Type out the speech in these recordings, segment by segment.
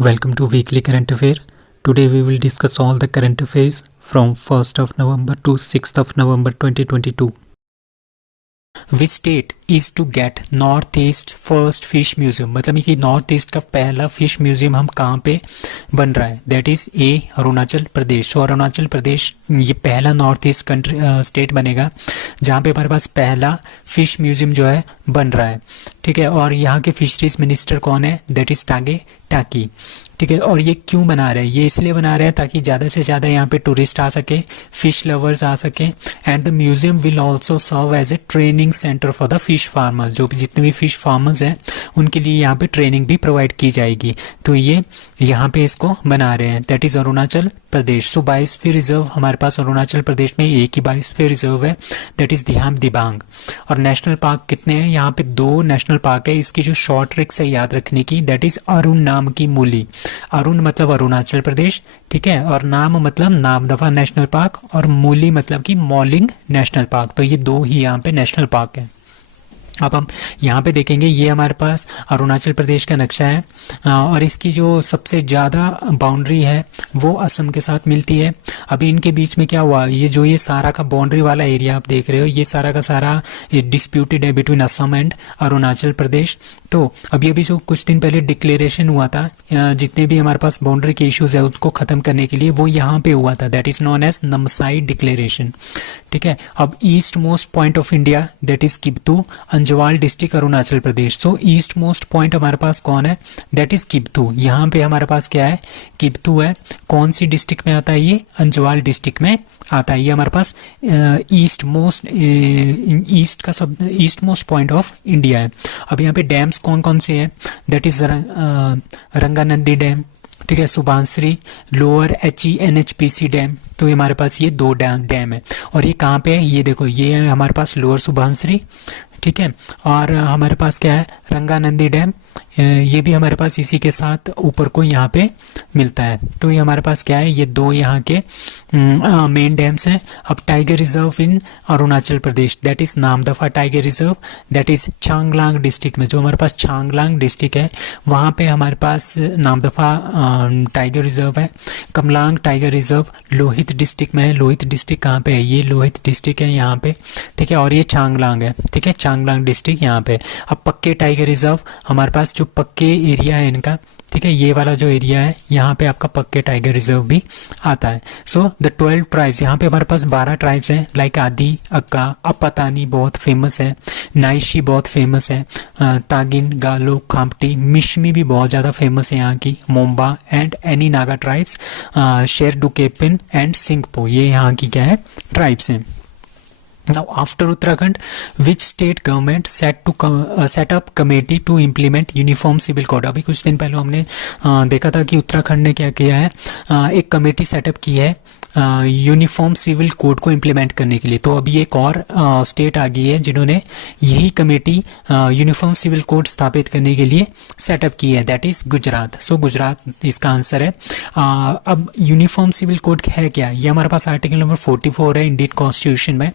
Welcome to Weekly Current Affair. Today we will discuss all the current affairs from 1st of November to 6th of November 2022. Which state is to get North East first fish museum? मतलब कि north east का पहला fish museum हम कहाँ पे बन रहा है? That is a Arunachal Pradesh. तो अरुणाचल प्रदेश ये पहला नॉर्थ ईस्ट कंट्री स्टेट बनेगा जहाँ पे हमारे पास पहला फिश म्यूजियम जो है बन रहा है. ठीक है, और यहाँ के फिशरीज मिनिस्टर कौन है? दैट इज टागे टाकी. ठीक है, और ये क्यों बना रहे हैं? ये इसलिए बना रहे हैं ताकि ज़्यादा से ज़्यादा यहाँ पे टूरिस्ट आ सके, फिश लवर्स आ सके. And the museum will also serve as a training centre for the fish farmers. जो भी जितने भी फिश फार्मर्स हैं उनके लिए यहाँ पे ट्रेनिंग भी प्रोवाइड की जाएगी. तो ये यहाँ पे इसको बना रहे हैं. That is Arunachal Pradesh. So biosphere reserve हमारे पास अरुणाचल प्रदेश में एक ही बायोस्फीयर रिजर्व है, दैट इज़ दिहाम दिबांग. और नेशनल पार्क कितने हैं? यहाँ पे 2 नेशनल पार्क है. इसकी जो शॉर्ट ट्रिक्स है याद रखने की, दैट इज़ अरुण नाम की मूली. अरुण मतलब अरुणाचल प्रदेश, ठीक है, और नाम मतलब नामदफा नेशनल पार्क, और मूली मतलब कि मॉलिंग नेशनल पार्क. तो ये 2 ही यहाँ पे नेशनल पार्क है. अब हम यहाँ पे देखेंगे, ये हमारे पास अरुणाचल प्रदेश का नक्शा है और इसकी जो सबसे ज़्यादा बाउंड्री है वो असम के साथ मिलती है. अभी इनके बीच में क्या हुआ, ये सारा का बाउंड्री वाला एरिया आप देख रहे हो, ये सारा का सारा डिस्प्यूटेड है बिटवीन असम एंड अरुणाचल प्रदेश. तो अभी जो कुछ दिन पहले डिक्लेरेशन हुआ था, जितने भी हमारे पास बाउंड्री के इश्यूज़ है उसको ख़त्म करने के लिए, वो यहाँ पे हुआ था. That is known as Namsai declaration. ठीक है, अब east most point of India that is Kibithu, Anjaw district Arunachal Pradesh. So east most point हमारे पास कौन है? That is Kibithu. यहाँ पे हमारे पास क्या है? किब्तू है. कौन सी डिस्ट्रिक्ट में आता है ये? अंजवाल डिस्ट्रिक्ट में आता है. ये हमारे पास east most point of India है. अब यहाँ पे डैम्स कौन कौन से हैं? दैट इज रंगानंदी डैम, ठीक है, सुबांसरी, लोअर HENHPC डैम. तो ये हमारे पास ये 2 डैम है. और ये कहाँ पे है? ये देखो, ये है हमारे पास लोअर सुबांसरी, ठीक है, और हमारे पास क्या है? रंगानंदी डैम. ये भी हमारे पास इसी के साथ ऊपर को यहाँ पे मिलता है. तो ये हमारे पास क्या है? ये 2 यहाँ के मेन डैम्स हैं. अब tiger reserve in Arunachal Pradesh, that is Namdapha tiger reserve, that is Changlang district में. जो हमारे पास चांगलांग डिस्ट्रिक्ट है वहाँ पे हमारे पास नामदफा टाइगर रिजर्व है. Kamalang tiger reserve Lohit district में है. लोहित डिस्ट्रिक्ट कहाँ पे है? ये लोहित डिस्ट्रिक्ट है यहाँ पे, ठीक है, और ये चांगलांग है, ठीक है, चांगलांग डिस्ट्रिक्ट यहाँ पे. अब पक्के टाइगर रिजर्व हमारे पास जो पक्के एरिया है इनका, ठीक है, ये वाला जो एरिया है यहाँ पे आपका पक्के टाइगर रिजर्व भी आता है. सो द 12 ट्राइब्स, यहाँ पे हमारे पास 12 ट्राइब्स हैं, लाइक आदि, अक्का, अपतानी बहुत फेमस है, नाइशी बहुत फेमस है, तागिन, गालो, खाम्पटी, मिशमी भी बहुत ज़्यादा फेमस है यहाँ की, Monpa and any Naga tribes, Sherdukpen and Singpho, ये यहाँ की क्या है? ट्राइब्स हैं. Now after Uttarakhand, which state government set up committee to implement uniform civil code? अभी कुछ दिन पहले हमने देखा था कि उत्तराखंड ने क्या किया है, एक कमेटी सेटअप की है यूनिफॉर्म सिविल कोड को इम्प्लीमेंट करने के लिए. तो अभी एक और स्टेट आ गई है जिन्होंने यही कमेटी यूनिफॉर्म सिविल कोड स्थापित करने के लिए सेटअप की है, दैट इज़ गुजरात. सो गुजरात इसका आंसर है. अब यूनिफॉर्म सिविल कोड है क्या? ये हमारे पास आर्टिकल नंबर 44 है इंडियन कॉन्स्टिट्यूशन में,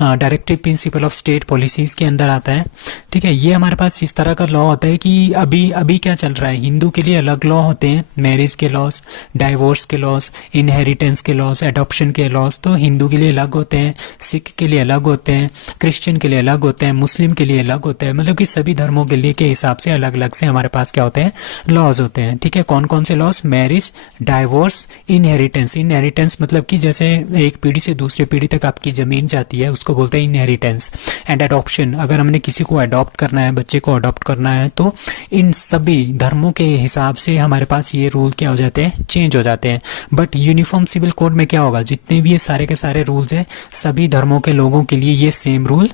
directive principle of state policies के अंदर आता है. ठीक है, ये हमारे पास इस तरह का लॉ होता है कि अभी क्या चल रहा है, हिंदू के लिए अलग लॉ होते हैं, मैरिज के लॉस, डाइवोर्स के लॉस, इनहेरिटेंस के लॉस, एडॉप्शन के लॉस तो हिंदू के लिए अलग होते हैं, सिख के लिए अलग होते हैं, क्रिश्चियन के लिए अलग होते हैं, मुस्लिम के लिए अलग होते हैं. मतलब कि सभी धर्मों के लिए के हिसाब से अलग अलग से हमारे पास क्या होते हैं? लॉज होते हैं. ठीक है, कौन कौन से loss? Marriage, divorce, inheritance. Inheritance मतलब कि जैसे एक पीढ़ी से दूसरी पीढ़ी तक आपकी ज़मीन जाती है उसको बोलते हैं इनहेरिटेंस. एंड एडॉप्शन, अगर हमने किसी को अडॉप्ट करना है, बच्चे को अडॉप्ट करना है, तो इन सभी धर्मों के हिसाब से हमारे पास ये रूल क्या हो जाते हैं? चेंज हो जाते हैं. बट यूनिफॉर्म सिविल कोड में क्या होगा? जितने भी ये सारे के सारे रूल्स हैं सभी धर्मों के लोगों के लिए ये सेम रूल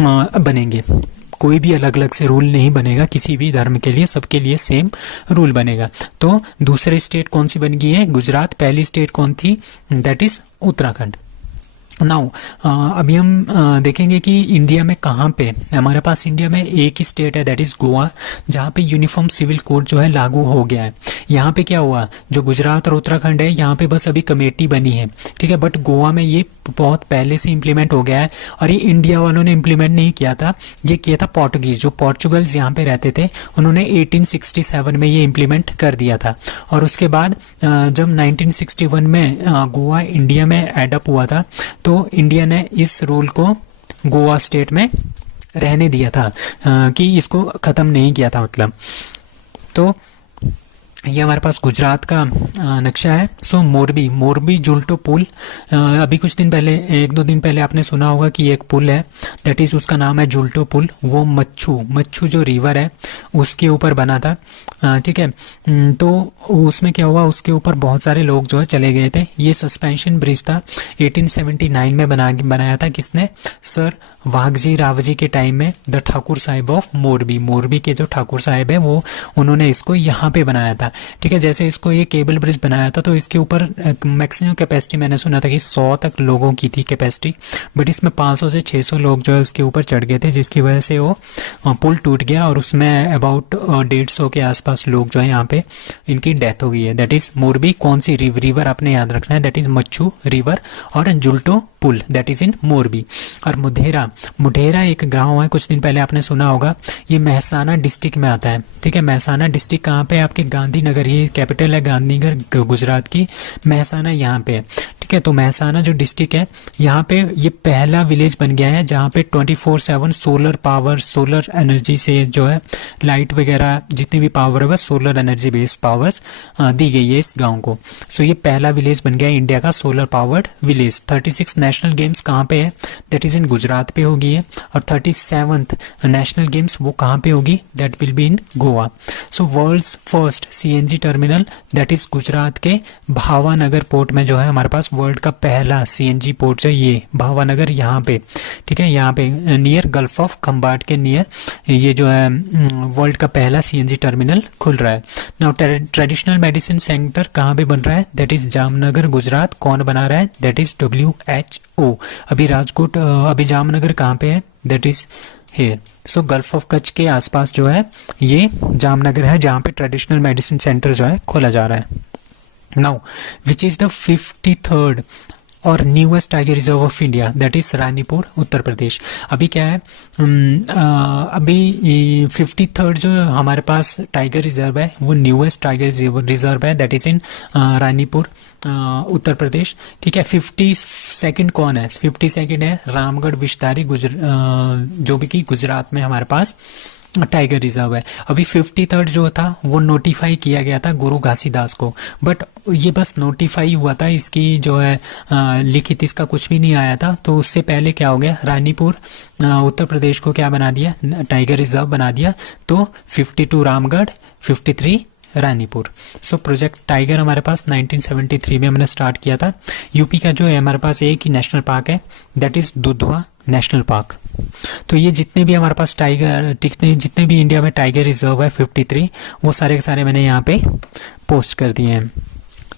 बनेंगे. कोई भी अलग अलग से रूल नहीं बनेगा किसी भी धर्म के लिए, सबके लिए सेम रूल बनेगा. तो दूसरी स्टेट कौन सी बन गई है? गुजरात. पहली स्टेट कौन थी? That is Uttarakhand. नाउ अभी हम देखेंगे कि इंडिया में कहाँ पे, हमारे पास इंडिया में एक ही स्टेट है दैट इज़ गोवा, जहाँ पे यूनिफॉर्म सिविल कोड जो है लागू हो गया है. यहाँ पे क्या हुआ, जो गुजरात और उत्तराखंड है यहाँ पे बस अभी कमेटी बनी है, ठीक है, बट गोवा में ये बहुत पहले से इम्प्लीमेंट हो गया है। और ये इंडिया वालों ने इम्प्लीमेंट नहीं किया था, ये किया था पोर्टुगीज, जो पोर्चुगल्स यहाँ पे रहते थे, उन्होंने 1867 में ये इम्प्लीमेंट कर दिया था। और उसके बाद जब 1961 में गोवा इंडिया में एडअप हुआ था, तो इंडिया ने इस रूल को गोवा स्टेट में रहने दिया था, कि इसको ख़त्म नहीं किया था मतलब। तो ये हमारे पास गुजरात का नक्शा है। सो मोरबी जुल्टो पुल, अभी कुछ दिन पहले, 1-2 दिन पहले आपने सुना होगा कि एक पुल है, दैट इज़ उसका नाम है जुल्टो पुल। वो मच्छू जो रिवर है उसके ऊपर बना था, ठीक है। तो उसमें क्या हुआ, उसके ऊपर बहुत सारे लोग जो है चले गए थे। ये सस्पेंशन ब्रिज था, 1879 में बनाया था किसने, सर वाघजी रावजी के टाइम में, द ठाकुर साहिब ऑफ मोरबी के जो ठाकुर साहिब है वो, उन्होंने इसको यहाँ पे बनाया था, ठीक है। जैसे इसको ये केबल ब्रिज बनाया था तो इसके ऊपर मैक्सिमम कैपेसिटी मैंने सुना था कि 100 तक लोगों की थी कैपेसिटी, बट इसमें 500 से 600 लोग जो है उसके ऊपर चढ़ गए थे, जिसकी वजह से वो पुल टूट गया और उसमें अबाउट 150 के आसपास लोग जो है यहाँ पे इनकी डेथ हो गई है। दैट इज़ मोरबी, कौन सी रिवर आपने याद रखना है, दैट इज़ मच्छू रिवर, और जुल्टो पुल दैट इज़ इन मोरबी। और मुढेरा एक गाँव है, कुछ दिन पहले आपने सुना होगा, ये महसाना डिस्ट्रिक्ट में आता है, ठीक है। महसाना डिस्ट्रिक्ट कहाँ पे है, आपके गांधीनगर, ये कैपिटल है गांधीनगर गुजरात की, महसाना यहाँ पे है, ठीक है। तो महसाना जो डिस्ट्रिक्ट है यहाँ पे ये पहला विलेज बन गया है जहाँ पे 24/7 सोलर पावर, सोलर एनर्जी से जो है लाइट वगैरह जितनी भी पावर है वह सोलर एनर्जी बेस्ड पावर्स दी गई है इस गांव को। सो ये पहला विलेज बन गया है इंडिया का solar powered village. 36 national games कहाँ पे है, दैट इज़ इन गुजरात पे होगी है, और 37th नेशनल गेम्स वो कहाँ पे होगी, that will be in Goa. So world's first CNG terminal, that is Gujarat के भावानगर पोर्ट में जो है हमारे पास वर्ल्ड का पहला CNG पोर्ट जो ये भावानगर यहाँ पे, ठीक है, यहाँ पे नियर गल्फ ऑफ खंबाट के नियर ये जो है वर्ल्ड का पहला CNG टर्मिनल खुल रहा है। नाउ ट्रेडिशनल मेडिसिन सेंटर कहाँ पे बन रहा है, दैट इज़ जामनगर गुजरात। कौन बना रहा है, दैट इज़ WHO। अभी राजकोट, अभी जामनगर कहाँ पे है, that is here. So gulf of Kutch के आसपास जो है ये जामनगर है जहाँ पे ट्रेडिशनल मेडिसिन सेंटर जो है खोला जा रहा है। Now which is the 53rd और newest tiger reserve of India, that is Ranipur Uttar Pradesh. अभी क्या है, अभी 53rd जो हमारे पास टाइगर रिजर्व है वो न्यूएस्ट टाइगर रिजर्व है, दैट इज़ इन रानीपुर उत्तर प्रदेश, ठीक है। 52nd कौन है, 52nd है रामगढ़ विस्तारी जो भी कि गुजरात में हमारे पास टाइगर रिजर्व है। अभी 53rd जो था वो नोटिफाई किया गया था गुरु घासीदास को, बट ये बस नोटिफाई हुआ था, इसकी जो है लिखित इसका कुछ भी नहीं आया था। तो उससे पहले क्या हो गया, रानीपुर उत्तर प्रदेश को क्या बना दिया, टाइगर रिजर्व बना दिया। तो 52 Ramgarh, 53 Ranipur. So project tiger हमारे पास 1973 में हमने स्टार्ट किया था। यूपी का जो है हमारे पास एक ही नेशनल पार्क है, that is Dudhwa national park. तो ये जितने भी हमारे पास जितने भी इंडिया में टाइगर रिजर्व है 53, वो सारे के सारे मैंने यहाँ पे पोस्ट कर दिए हैं।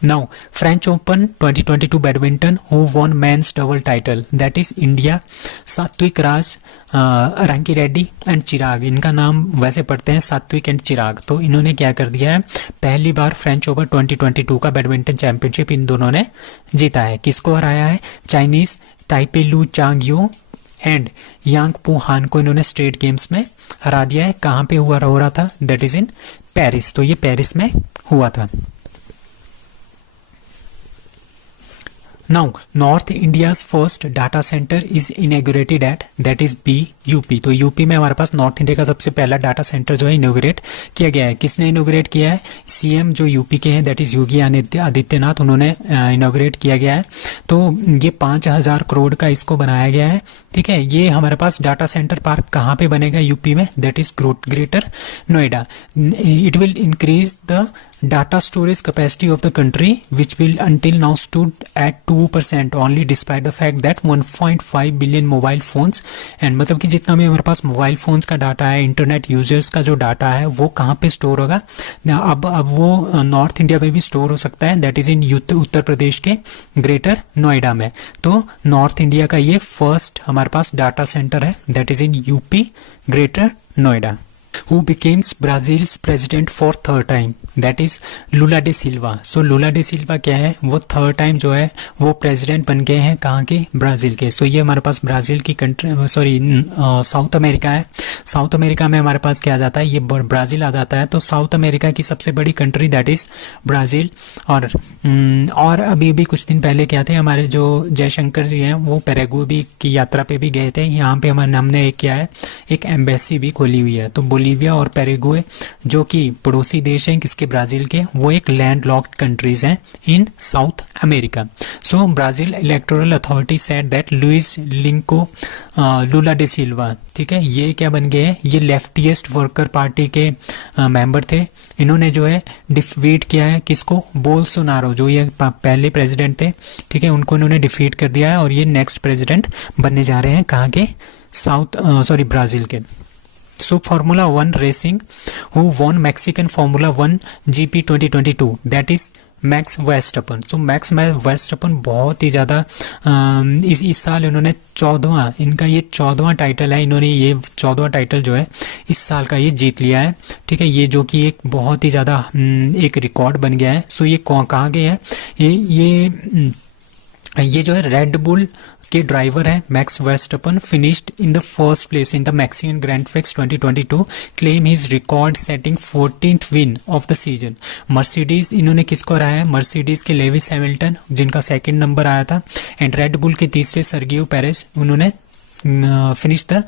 Now French open 2022 badminton, who won men's double title, that is India, सात्विक राज, रंकी रेड्डी एंड चिराग। इनका नाम वैसे पढ़ते हैं सात्विक एंड चिराग। तो इन्होंने क्या कर दिया है, पहली बार फ्रेंच ओपन 2022 का बैडमिंटन चैंपियनशिप इन दोनों ने जीता है। किसको हराया है, Chinese Taipei Lu Chang Yu and Yang Po Han को इन्होंने स्टेट गेम्स में हरा दिया है। कहाँ पे हो रहा था, दैट इज इन पेरिस। तो ये पेरिस में हुआ था। Now north India's first data centre is inaugurated at, that is UP. तो यूपी में हमारे पास नॉर्थ इंडिया का सबसे पहला डाटा सेंटर जो है इनॉग्रेट किया गया है। किसने इनॉग्रेट किया है, CM जो यूपी के हैं दैट इज योगी आदित्यनाथ, उन्होंने इनॉग्रेट किया गया है। तो ये 5000 करोड़ का इसको बनाया गया है, ठीक है। ये हमारे पास डाटा सेंटर पार्क कहाँ पे बनेगा यूपी में, that is greater Noida. It will increase the data storage capacity of the country which will until now stood at 2% only despite the fact that 1.5 billion mobile phones and मतलब कि जितना भी हमारे पास mobile phones का data है, internet users का जो data है वो कहाँ पे स्टोर होगा, अब वो नॉर्थ इंडिया में भी स्टोर हो सकता है, दैट इज़ इन उत्तर प्रदेश के ग्रेटर नोएडा में। तो नॉर्थ इंडिया का ये फर्स्ट हमारे पास डाटा सेंटर है, that is in UP greater Noida. who becomes Brazil's president for third time, that is Lula da Silva. So Lula da Silva क्या है, वो थर्ड टाइम जो है वो प्रेसिडेंट बन गए हैं. कहाँ के, ब्राज़ील के. सो ये हमारे पास ब्राज़ील की कंट्री, सॉरी साउथ अमेरिका है. साउथ अमेरिका में हमारे पास क्या आ जाता है, ये ब्राज़ील आ जाता है. तो साउथ अमेरिका की सबसे बड़ी कंट्री दैट इज़ ब्राज़ील. और अभी भी कुछ दिन पहले क्या थे, हमारे जो जयशंकर जी हैं वो पैराग्वे की यात्रा पे भी गए थे. यहाँ पे हमने एक क्या है, एक एम्बेसी भी खोली हुई है. तो बोलीविया और पैराग्वे जो कि पड़ोसी देश हैं किसके, ब्राज़ील के, वो एक लैंड लॉक्ड कंट्रीज हैं in South America. So Brazil electoral authority said that Luiz लिंको लूला डे सिल्वा, ठीक है, ये क्या बन गए हैं, ये लेफ्टिस्ट वर्कर पार्टी के मेंबर थे. इन्होंने जो है डिफीट किया है किसको, बोल्सोनारो, जो ये पहले प्रेसिडेंट थे, ठीक है, उनको इन्होंने डिफीट कर दिया है. और ये नेक्स्ट प्रेसिडेंट बनने जा रहे हैं कहाँ के, ब्राज़ील के. So formula 1 racing who won Mexican formula 1 GP 2022 that is Max Verstappen. So Max Verstappen बहुत ही ज़्यादा इस साल इन्होंने 14वां, इनका ये 14वां टाइटल है. इन्होंने ये 14वां टाइटल जो है इस साल का ये जीत लिया है, ठीक है. ये जो कि एक बहुत ही ज़्यादा एक रिकॉर्ड बन गया है. सो ये कहाँ गए हैं, ये जो है रेड बुल के ड्राइवर हैं Max Verstappen. Finished in the first place in the Mexican Grand Prix 2022, claim his record setting 14th win of the season. Mercedes, इन्होंने किसको हराया है, मर्सिडीज के लेविस हैमिल्टन जिनका सेकंड नंबर आया था, एंड रेड बुल के तीसरे सर्गियो पेरेज, उन्होंने फिनिश द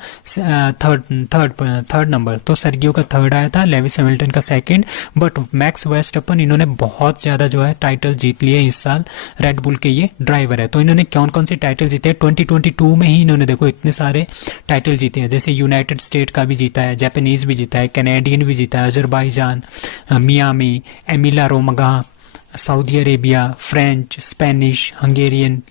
थर्ड नंबर. तो सर्गियो का थर्ड आया था, लेविस हैमिल्टन का सेकंड. बट मैक्स वेस्टअपन इन्होंने बहुत ज़्यादा जो है टाइटल जीत लिए इस साल. रेड बुल के ये ड्राइवर है. तो इन्होंने कौन कौन से टाइटल जीते हैं, 2022 में ही इन्होंने देखो इतने सारे टाइटल जीते हैं. जैसे यूनाइटेड स्टेट का भी जीता है, जापानीज़ भी जीता है, कैनेडियन भी जीता है, Azerbaijan, Miami, Emilia Romagna, Saudi Arabia, French, Spanish, Hungarian,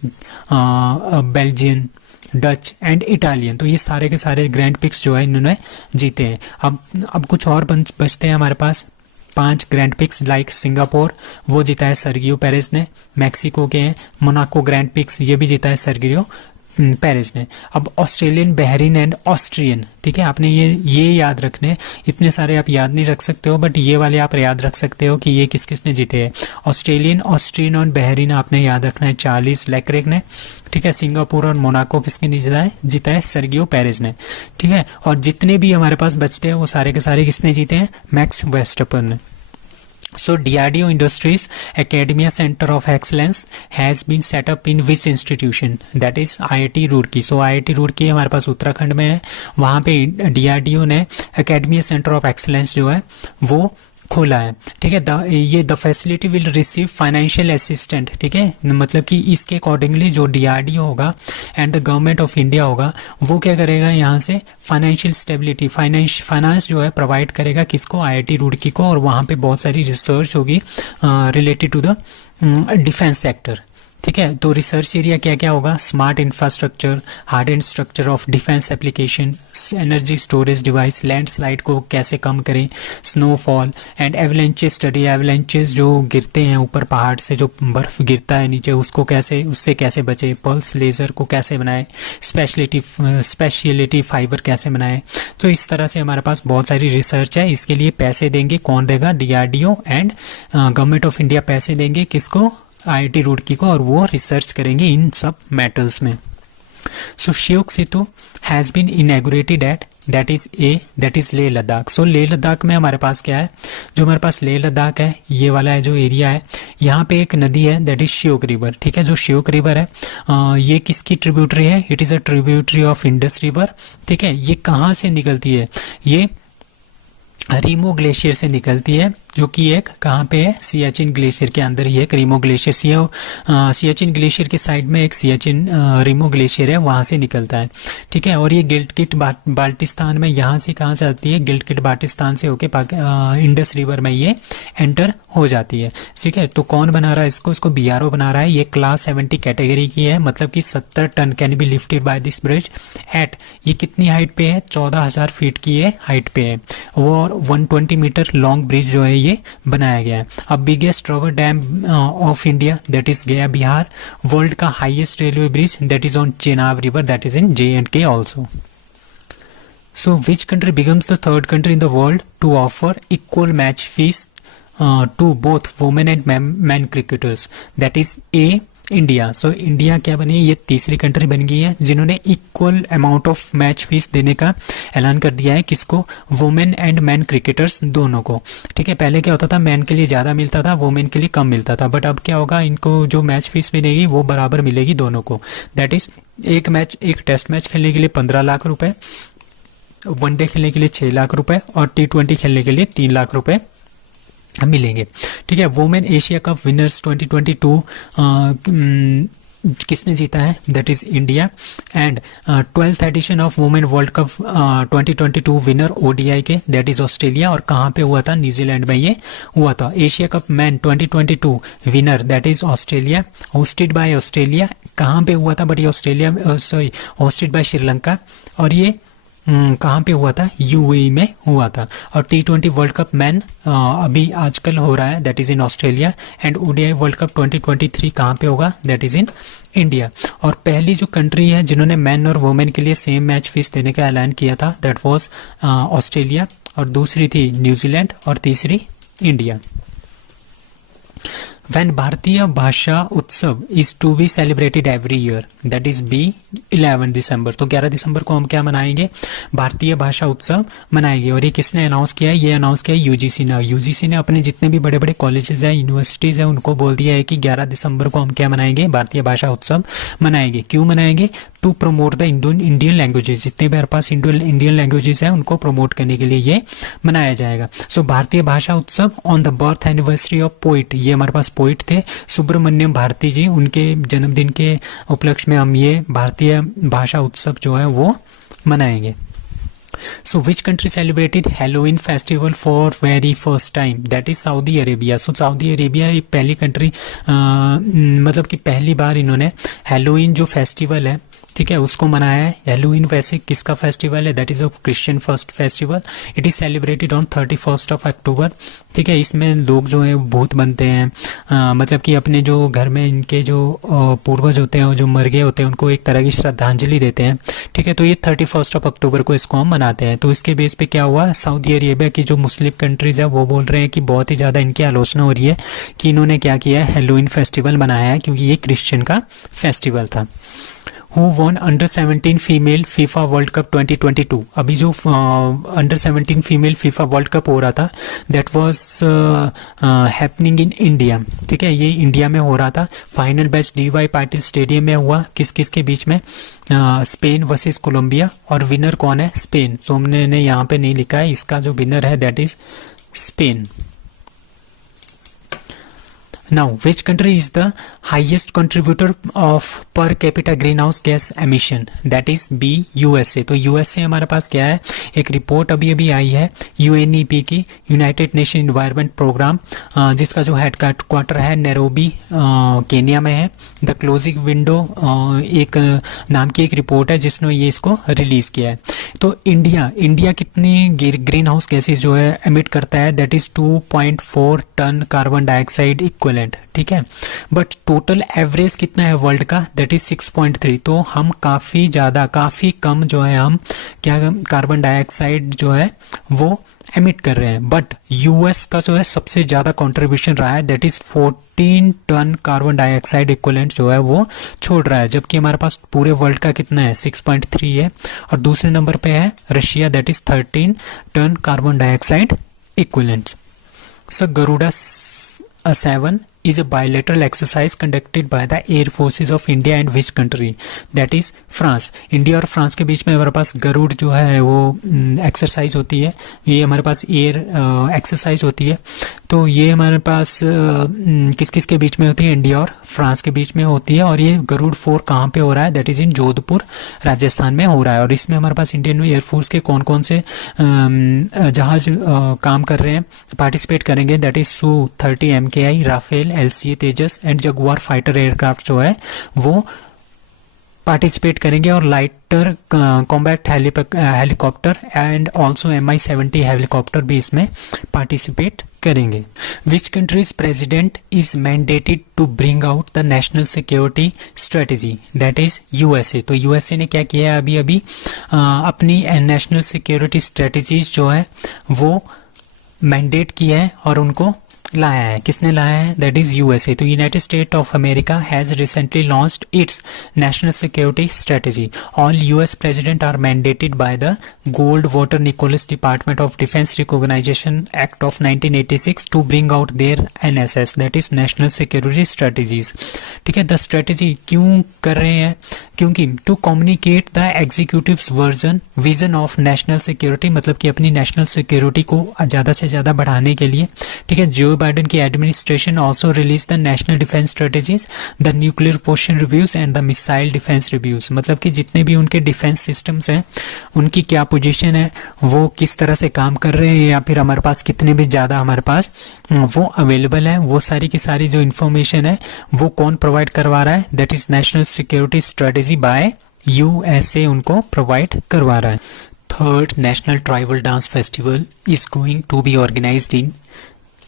Belgian, Dutch and Italian. तो ये सारे के सारे ग्रैंड पिक्स जो है इन्होंने जीते हैं. अब कुछ और बचते हैं हमारे पास 5 ग्रैंड पिक्स, लाइक सिंगापुर, वो जीता है सर्गियो पेरेज ने. मैक्सिको के हैं मोनाको ग्रैंड पिक्स, ये भी जीता है सर्गियो पेरेज ने. अब ऑस्ट्रेलियन, बहरीन एंड ऑस्ट्रियन, ठीक है, आपने ये याद रखने. इतने सारे आप याद नहीं रख सकते हो, बट ये वाले आप याद रख सकते हो कि ये किस किसने जीते हैं. ऑस्ट्रेलियन, ऑस्ट्रियन और बहरीन आपने याद रखना है, चार्लिस लेक्रेक ने, ठीक है. सिंगापुर और मोनाको किसने जीता है सर्गियो पेरेज ने, ठीक है. और जितने भी हमारे पास बचते हैं वो सारे के सारे किसने जीते हैं, मैक्स वेस्टअपन ने. So DRDO Industries Academia Center of Excellence has been set up in which institution? That is IIT Roorkee. So IIT Roorkee हमारे पास उत्तराखंड में है. वहाँ पे DRDO ने Academia Center of Excellence जो है वो खोला है, ठीक है. ये the facility will receive financial assistant, ठीक है. मतलब कि इसके अकॉर्डिंगली जो DRDO होगा and the government of India होगा वो क्या करेगा, यहाँ से फाइनेंशियल स्टेबिलिटी, फाइनेंस जो है प्रोवाइड करेगा किसको, IIT रुड़की को. और वहाँ पे बहुत सारी रिसर्च होगी related to the defence sector, ठीक है. तो रिसर्च एरिया क्या क्या होगा, smart infrastructure, hard and structure of defence application, energy storage device, landslide को कैसे कम करें, snowfall and avalanches study. Avalanches जो गिरते हैं ऊपर पहाड़ से, जो बर्फ़ गिरता है नीचे, उसको कैसे, उससे कैसे बचे. पल्स लेज़र को कैसे बनाए, स्पेशलिटी फाइबर कैसे बनाए. तो इस तरह से हमारे पास बहुत सारी रिसर्च है. इसके लिए पैसे देंगे कौन देगा, DRDO and government of India पैसे देंगे किसको, IIT रुड़की को, और वो रिसर्च करेंगे इन सब मैटर्स में. So Shyok Setu has been inaugurated at that is Leh Ladakh. So Leh Ladakh में हमारे पास क्या है, जो हमारे पास लेह लद्दाख है ये वाला है जो एरिया है, यहाँ पे एक नदी है दैट इज़ श्योक रिवर, ठीक है. जो श्योक रिवर है ये किसकी ट्रिब्यूटरी है, it is a tributary of Indus river, ठीक है. ये कहाँ से निकलती है, ये रीमो ग्लेशियर से निकलती है, जो कि एक कहाँ पे है, सियाचिन ग्लेशियर के अंदर ही एक रीमो ग्लेशियर, सियाचिन ग्लेशियर के साइड में एक सियाचिन रीमो ग्लेशियर है, वहाँ से निकलता है, ठीक है. और ये गिल्टकिट बाल्टिस्तान में, यहाँ से कहाँ से आती है, गिल्टकिट बाल्टिस्तान से होके इंडस रिवर में ये एंटर हो जाती है, ठीक है. तो कौन बना रहा है इसको BRO बना रहा है. ये क्लास 70 कैटेगरी की है, मतलब कि 70 ton can be lifted by this bridge at, ये कितनी हाइट पे है, 14,000 फीट की ये हाइट पे है. और 120 मीटर लॉन्ग ब्रिज जो है ये बनाया गया है. अब biggest rubber dam of India that is गया बिहार. वर्ल्ड का highest railway bridge that is on Chenab river that is in JNK also. So which country becomes the third country in the world to offer equal match fees to both women and men cricketers? That is A, India. So India क्या बनी, ये तीसरी country बन गई है जिन्होंने equal amount of match fees देने का ऐलान कर दिया है. किसको? वुमेन एंड मैन क्रिकेटर्स दोनों को. ठीक है, पहले क्या होता था, मैन के लिए ज़्यादा मिलता था, वुमेन के लिए कम मिलता था. बट अब क्या होगा, इनको जो मैच फीस मिलेगी वो बराबर मिलेगी दोनों को. दैट इज़ एक टेस्ट मैच खेलने के लिए 15 लाख रुपए, वनडे खेलने के लिए 6 लाख रुपए और T20 खेलने के लिए 3 लाख रुपए मिलेंगे. ठीक है, वुमेन एशिया कप विनर्स 2022 किसने जीता है? That is India. And 12th edition of women world cup 2022 winner ODI के, दैट इज ऑस्ट्रेलिया. और कहाँ पे हुआ था? न्यूजीलैंड में ये हुआ था. Asia cup man 2022 winner, that is Australia, hosted by Australia. कहाँ पे हुआ था? बट ये Australia, sorry, hosted by Sri Lanka. और ये कहाँ पे हुआ था? UAE में हुआ था. और T20 वर्ल्ड कप मैन अभी आजकल हो रहा है, that is in Australia. And ODI world cup 2023 कहाँ पे होगा? That is in India. और पहली जो कंट्री है जिन्होंने मैन और वुमेन के लिए सेम मैच फीस देने का ऐलान किया था, दैट वाज ऑस्ट्रेलिया. और दूसरी थी न्यूजीलैंड और तीसरी इंडिया. When भारतीय भाषा उत्सव is to be celebrated every year, that is B 11 दिसंबर. तो 11 दिसंबर को हम क्या मनाएंगे? भारतीय भाषा उत्सव मनाएंगे. और ये किसने अनाउंस किया है? ये अनाउंस किया है UGC ने. UGC ने अपने जितने भी बड़े बड़े कॉलेजेस हैं, यूनिवर्सिटीज़ हैं, उनको बोल दिया है कि 11 दिसंबर को हम क्या मनाएंगे? भारतीय भाषा उत्सव मनाएंगे. क्यों मनाएंगे? To promote the Indian languages. जितने भी हमारे पास इंडियन लैंग्वेजेस हैं उनको प्रमोट करने के लिए ये मनाया जाएगा. सो भारतीय भाषा उत्सव on the birth anniversary of poet. ये हमारे पास पोइट थे सुब्रमण्यम भारती जी, उनके जन्मदिन के उपलक्ष्य में हम ये भारतीय भाषा उत्सव जो है वो मनाएंगे. So which country celebrated Halloween festival for very first time? That is Saudi Arabia. So Saudi Arabia ये पहली कंट्री, मतलब कि पहली बार इन्होंने Halloween जो फेस्टिवल है, ठीक है, उसको मनाया है. हेलोवीन वैसे किसका फेस्टिवल है? That is a Christian first festival. It is celebrated on 31st of October. ठीक है, इसमें लोग जो है भूत बनते हैं, मतलब कि अपने जो घर में इनके जो पूर्वज होते हैं और जो मर गए होते हैं उनको एक तरह की श्रद्धांजलि देते हैं. ठीक है, तो ये 31st of October को इसको हम मनाते हैं. तो इसके बेस पे क्या हुआ, सऊदी अरेबिया की जो मुस्लिम कंट्रीज़ है वो बोल रहे हैं कि बहुत ही ज़्यादा इनकी आलोचना हो रही है कि इन्होंने क्या किया है, हेलोवीन फेस्टिवल मनाया है, क्योंकि ये क्रिश्चियन का फेस्टिवल था. Who won Under 17 female FIFA world cup 2022? अभी जो under 17 female FIFA world cup हो रहा था, that was happening in India. ठीक है, ये इंडिया में हो रहा था. Final match DY Patil stadium में हुआ. किस किस के बीच में? Spain versus Colombia. और विनर कौन है? स्पेन. सो हमने यहाँ पे नहीं लिखा है, इसका जो विनर है that is Spain. Now, which country is the highest contributor of per capita greenhouse gas emission? That is B USA. तो USA हमारे पास क्या है, एक रिपोर्ट अभी अभी आई है UNEP की, यूनाइटेड नेशन इन्वायरमेंट प्रोग्राम, जिसका जो हेड क्वार्टर है नैरोबी केन्या में है. द क्लोजिंग विंडो एक नाम की एक रिपोर्ट है जिसने ये इसको रिलीज़ किया है. तो इंडिया कितनी ग्रीन हाउस गैसेज जो है एमिट करता है? That is 2.4 ton carbon dioxide equivalent. ठीक है, बट टोटल एवरेज कितना है वर्ल्ड का? That is 6.3. तो हम काफ़ी कम जो है हम क्या कार्बन डाइऑक्साइड जो है वो एमिट कर रहे हैं. बट US का जो है सबसे ज़्यादा कंट्रीब्यूशन रहा है, that is 14 ton carbon dioxide equivalent जो है वो छोड़ रहा है. जबकि हमारे पास पूरे वर्ल्ड का कितना है? 6.3 है. और दूसरे नंबर पे है Russia, that is 13 ton carbon dioxide equivalent. So Garuda 7 is a bilateral exercise conducted by the air forces of India and which country? That is France. India और फ्रांस के बीच में हमारे पास गरुड़ जो है वो एक्सरसाइज होती है. ये हमारे पास एयर एक्सरसाइज होती है. तो ये हमारे पास किस किस के बीच में होती है? इंडिया और फ्रांस के बीच में होती है. और ये गरुड़ 4 कहाँ पे हो रहा है? दैट इज़ इन जोधपुर राजस्थान में हो रहा है. और इसमें हमारे पास इंडियन एयरफोर्स के कौन कौन से जहाज काम कर रहे हैं, पार्टिसिपेट करेंगे? That is Su-30 MKI, Rafale, LCA Tejas and Jaguar fighter aircraft जो है वो पार्टिसिपेट करेंगे. और lighter combat helicopter and also MI-70 helicopter भी इसमें पार्टिसिपेट करेंगे। Which country's president is mandated to bring out the national security strategy, that is USA. तो USA ने क्या किया है अभी अभी अपनी नेशनल सिक्योरिटी स्ट्रेटेजीज जो है वो मैंडेट किया है और उनको लाया है। किसने लाया है? That is USA. तो United State of America has recently launched its national security strategy. All US president are mandated by the Goldwater Nichols Department of Defense Reorganization Act of 1986 to bring out their NSS, that is national security strategies. ठीक है, the strategy क्यों कर रहे हैं? क्योंकि to communicate the executive version vision of national security, मतलब कि अपनी नेशनल सिक्योरिटी को ज़्यादा से ज़्यादा बढ़ाने के लिए। ठीक है, जो बाइडेन की administration also release the national defence strategies, the nuclear portion reviews and the missile defence reviews, मतलब कि जितने भी उनके डिफेंस सिस्टम्स हैं उनकी क्या पोजीशन है, वो किस तरह से काम कर रहे हैं, या फिर हमारे पास कितने भी ज़्यादा हमारे पास वो अवेलेबल है, वो सारी की सारी जो इन्फॉर्मेशन है वो कौन प्रोवाइड करवा रहा है? That is national security strategy by USA उनको प्रोवाइड करवा रहा है। Third national tribal dance festival is going to be organised in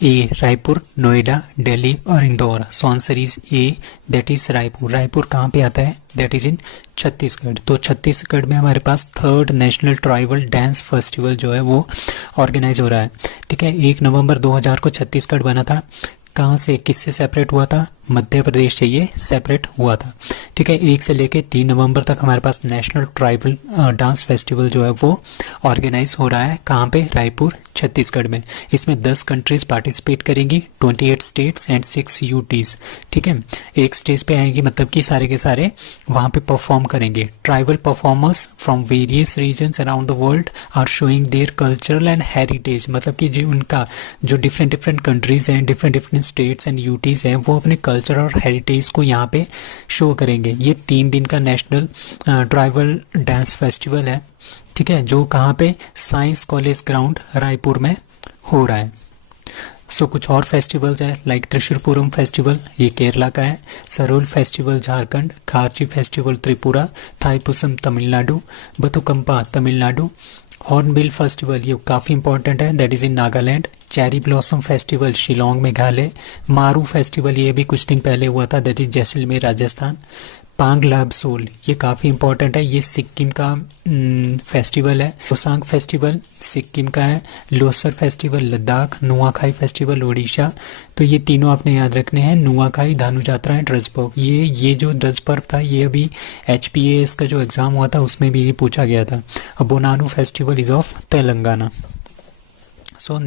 A Raipur, Noida, Delhi और Indore. So answer is A, that is Raipur. Raipur कहाँ पे आता है? That is in Chhattisgarh. तो छत्तीसगढ़ में हमारे पास third national tribal dance festival जो है वो ऑर्गेनाइज हो रहा है। ठीक है, 1 नवंबर 2000 को छत्तीसगढ़ बना था। कहाँ से, किससे सेपरेट हुआ था? मध्य प्रदेश से ये सेपरेट हुआ था। ठीक है, 1 से लेके 3 नवंबर तक हमारे पास नेशनल ट्राइबल डांस फेस्टिवल जो है वो ऑर्गेनाइज हो रहा है। कहाँ पे? रायपुर, छत्तीसगढ़ में। इसमें 10 कंट्रीज पार्टिसिपेट करेंगी, 28 स्टेट्स एंड 6 यूटीज। ठीक है, एक स्टेज पे आएंगी, मतलब कि सारे के सारे वहाँ पे परफॉर्म करेंगे। Tribal performers from various regions around the world are showing their cultural and heritage, मतलब कि जो उनका जो डिफरेंट डिफरेंट कंट्रीज हैं, different different states and UTs हैं, वो अपने कल्चर और हेरिटेज को यहाँ पे शो करेंगे। ये 3 दिन का नेशनल ट्राइबल डांस फेस्टिवल है। ठीक है, जो कहाँ पे? साइंस कॉलेज ग्राउंड रायपुर में हो रहा है। सो कुछ और फेस्टिवल्स हैं लाइक त्रिशूरपुरम फेस्टिवल, ये केरला का है। Sarhul festival Jharkhand, Kharchi festival Tripura, Thaipusam Tamil Nadu, Bathukamma Tamil Nadu. Hornbill festival ये काफ़ी इंपॉर्टेंट है, that is in Nagaland. Cherry blossom festival Shillong Meghalaya. Maru festival ये भी कुछ दिन पहले हुआ था, दैट इज जैसलमेर राजस्थान। पांग लाबसोल ये काफ़ी इंपॉर्टेंट है, ये सिक्किम का फेस्टिवल है। लोसांग फेस्टिवल सिक्किम का है। लोसर फेस्टिवल लद्दाख। नुआखाई फेस्टिवल उड़ीसा। तो ये तीनों आपने याद रखने हैं, नुआखाई, धानु यात्रा एंड ड्रज पर्व। ये जो ड्रज पर्व था ये अभी HPAS का जो एग्ज़ाम हुआ था उसमें भी ये पूछा गया था। अब Bonalu festival is of Telangana. So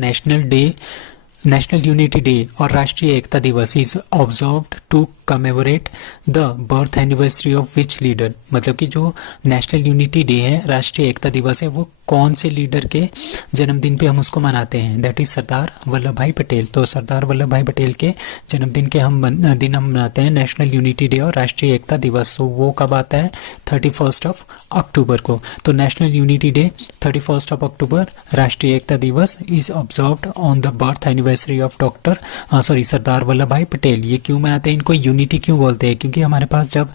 National Unity Day और Rashtriya Ekta Diwas is observed to commemorate the birth anniversary of which leader, मतलब कि जो नेशनल यूनिटी डे है, राष्ट्रीय एकता दिवस है, वो कौन से लीडर के जन्मदिन पे हम उसको मनाते हैं? That is Sardar Vallabhbhai Patel. तो सरदार वल्लभ भाई पटेल के जन्मदिन के हम मनाते हैं नेशनल यूनिटी डे और राष्ट्रीय एकता दिवस। तो वो कब आता है? 31 अक्टूबर को। तो national Unity day 31 October, Rashtriya Ekta Diwas is observed on the birth anniversary of Sardar Vallabhbhai Patel. ये क्यों मनाते हैं? इनको यूनिटी क्यों बोलते हैं? क्योंकि हमारे पास जब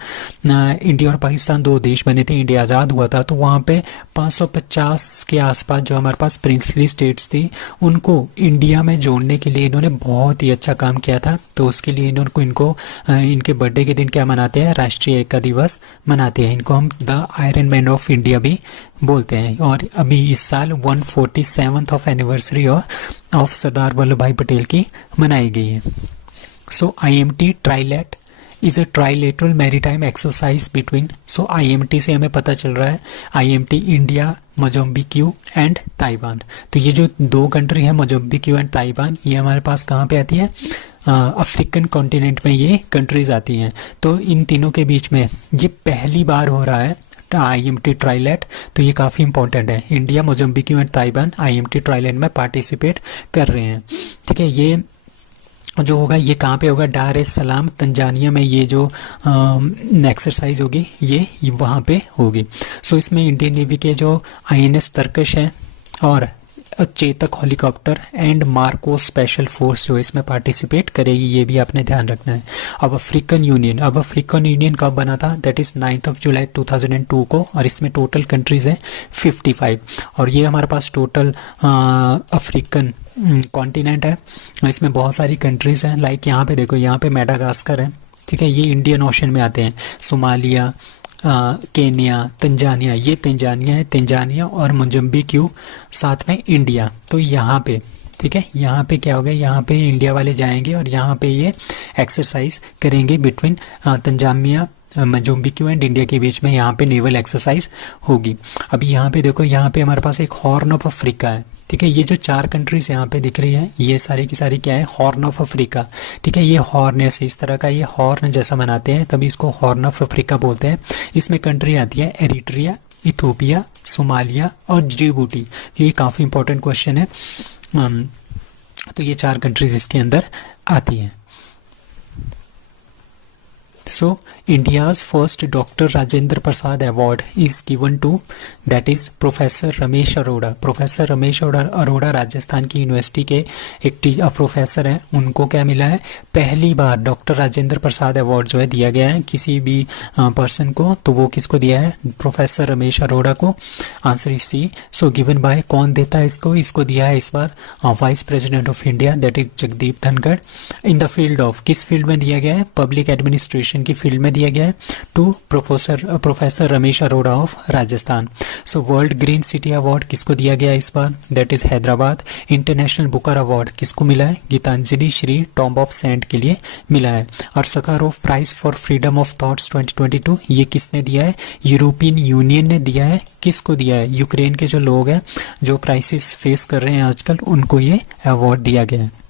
इंडिया और पाकिस्तान 2 देश बने थे, इंडिया आज़ाद हुआ था, तो वहाँ पे 550 के आसपास जो हमारे पास प्रिंसली स्टेट्स थी उनको इंडिया में जोड़ने के लिए इन्होंने बहुत ही अच्छा काम किया था। तो उसके लिए इनके बर्थडे के दिन क्या मनाते हैं? राष्ट्रीय एकता दिवस मनाते हैं। इनको हम the iron man of India भी बोलते हैं। और अभी इस साल 147th anniversary of Sardar Vallabhbhai Patel की मनाई गई है। So IMT trilat is a trilateral maritime exercise between. So IMT से हमें पता चल रहा है IMT India, Mozambique and Taiwan. तो ये जो 2 कंट्री हैं मोजाम्बिक्यू एंड ताइवान, ये हमारे पास कहाँ पे आती है? अफ्रीकन कॉन्टिनेंट में ये कंट्रीज आती हैं। तो इन तीनों के बीच में ये पहली बार हो रहा है IMT ट्राइलेट। तो ये काफ़ी इंपॉर्टेंट है। India, Mozambique and Taiwan IMT ट्राइलेट में पार्टिसिपेट कर रहे हैं। ठीक है, ये जो होगा ये कहाँ पे होगा? डार एस सलाम तंजानिया में ये जो एक्सरसाइज होगी ये वहाँ पे होगी। सो इसमें इंडियन नेवी के जो INS तरकश हैं और Chetak helicopter and Marco special force जो इसमें पार्टिसिपेट करेगी, ये भी आपने ध्यान रखना है। अब अफ्रीकन यूनियन कब बना था, दैट इज़ 9 जुलाई 2002 को, और इसमें टोटल कंट्रीज़ हैं 55, और ये हमारे पास टोटल अफ्रीकन कॉन्टिनेंट है। इसमें बहुत सारी कंट्रीज़ हैं, लाइक यहाँ पे देखो, यहाँ पे मेडागास्कर है, ठीक है, ये इंडियन ओशन में आते हैं। सोमालिया, केन्या, तंजानिया, ये तंजानिया और मोजम्बिक्यू, साथ में इंडिया। तो यहाँ पे ठीक है, यहाँ पे क्या होगा, यहाँ पे इंडिया वाले जाएंगे और यहाँ पे ये एक्सरसाइज करेंगे बिटवीन तंजानिया, मोजम्बिक्यू एंड इंडिया के बीच में, यहाँ पे नेवल एक्सरसाइज होगी। अभी यहाँ पे देखो, यहाँ पे हमारे पास एक हॉर्न ऑफ अफ्रीका है, ठीक है। ये जो 4 कंट्रीज यहाँ पे दिख रही है, ये सारी की सारी क्या है, हॉर्न ऑफ अफ्रीका, ठीक है। ये हॉर्न ऐसे इस तरह का ये हॉर्न जैसा बनाते हैं, तभी इसको हॉर्न ऑफ अफ्रीका बोलते हैं। इसमें कंट्री आती है एरिट्रिया, इथोपिया, सोमालिया और जिबूटी। ये काफ़ी इंपॉर्टेंट क्वेश्चन है। तो ये 4 कंट्रीज इसके अंदर आती हैं। So India's first Dr. Rajendra Prasad Award is given to, that is Professor Ramesh Arora। Professor Ramesh Arora Rajasthan की यूनिवर्सिटी के एक प्रोफेसर हैं, उनको क्या मिला है, पहली बार डॉक्टर राजेंद्र प्रसाद अवार्ड जो है दिया गया है किसी भी पर्सन को, तो वो किसको दिया है, प्रोफेसर रमेश अरोड़ा को। Answer is C. So given by, कौन देता है इसको दिया है इस बार vice president of India, that is Jagdeep Dhankhar. In the field of, किस फील्ड में दिया गया है, पब्लिक एडमिनिस्ट्रेशन की फील्ड में दिया गया है, to professor Ramesh Arora of Rajasthan. So World Green City Award किसको दिया गया इस बार, that is Hyderabad. International Booker Award किसको मिला है, Geetanjali Shree Tomb of Sand के लिए मिला है। और Sakharov prize for freedom of thoughts 2022, ये किसने दिया है, यूरोपियन यूनियन ने दिया है। किसको दिया है, यूक्रेन के जो लोग हैं जो क्राइसिस फेस कर रहे हैं आजकल, उनको ये अवार्ड दिया गया है।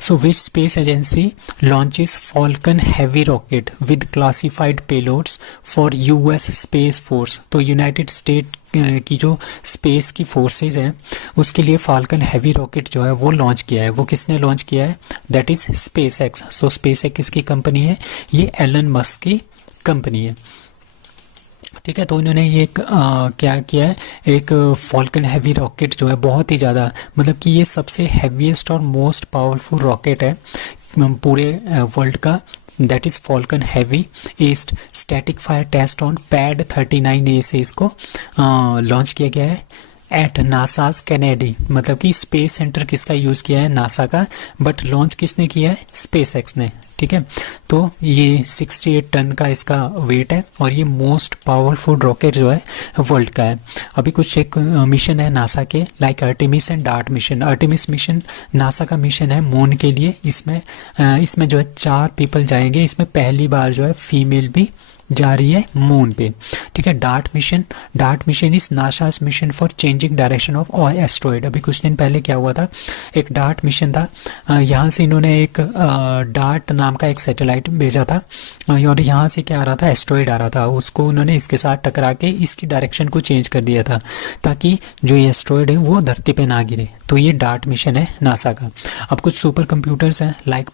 So which space agency launches Falcon Heavy rocket with classified payloads for US Space Force? तो यूनाइटेड स्टेट की जो स्पेस की फोर्सेस हैं उसके लिए फाल्कन हैवी रॉकेट जो है वो लॉन्च किया है। वो किसने लॉन्च किया है, that is space x. So space x किसकी कंपनी है, ये एलन मस्क की कंपनी है, ठीक है। तो इन्होंने ये क्या किया है, एक फॉल्कन हैवी रॉकेट जो है, बहुत ही ज़्यादा, मतलब कि ये सबसे हैवीएस्ट और मोस्ट पावरफुल रॉकेट है पूरे वर्ल्ड का, that is Falcon heavy east static fire test on pad 39A से इसको लॉन्च किया गया है एट नासाज कैनेडी। मतलब कि स्पेस सेंटर किसका यूज़ किया है, नासा का, बट लॉन्च किसने किया है, स्पेस एक्स ने, ठीक है। तो ये 68 टन का इसका वेट है और ये मोस्ट पावरफुल रॉकेट जो है वर्ल्ड का है। अभी कुछ एक मिशन है नासा के, like Artemis and dart mission. Artemis mission NASA का मिशन है मून के लिए, इसमें जो है 4 पीपल जाएंगे, इसमें पहली बार जो है फीमेल भी जा रही है मून पे, ठीक है। Dart mission is NASA's mission for changing direction of asteroid. अभी कुछ दिन पहले क्या हुआ था, एक डार्ट मिशन था, यहाँ से इन्होंने एक डार्ट नाम का एक सैटेलाइट भेजा था और यहाँ से क्या आ रहा था, एस्ट्रॉइड आ रहा था, उसको उन्होंने इसके साथ टकरा के इसकी डायरेक्शन को चेंज कर दिया था ताकि जो ये एस्ट्रॉइड है वो धरती पे ना गिरे। तो ये डार्ट मिशन है नासा का। अब कुछ सुपर कंप्यूटर्स हैं, लाइक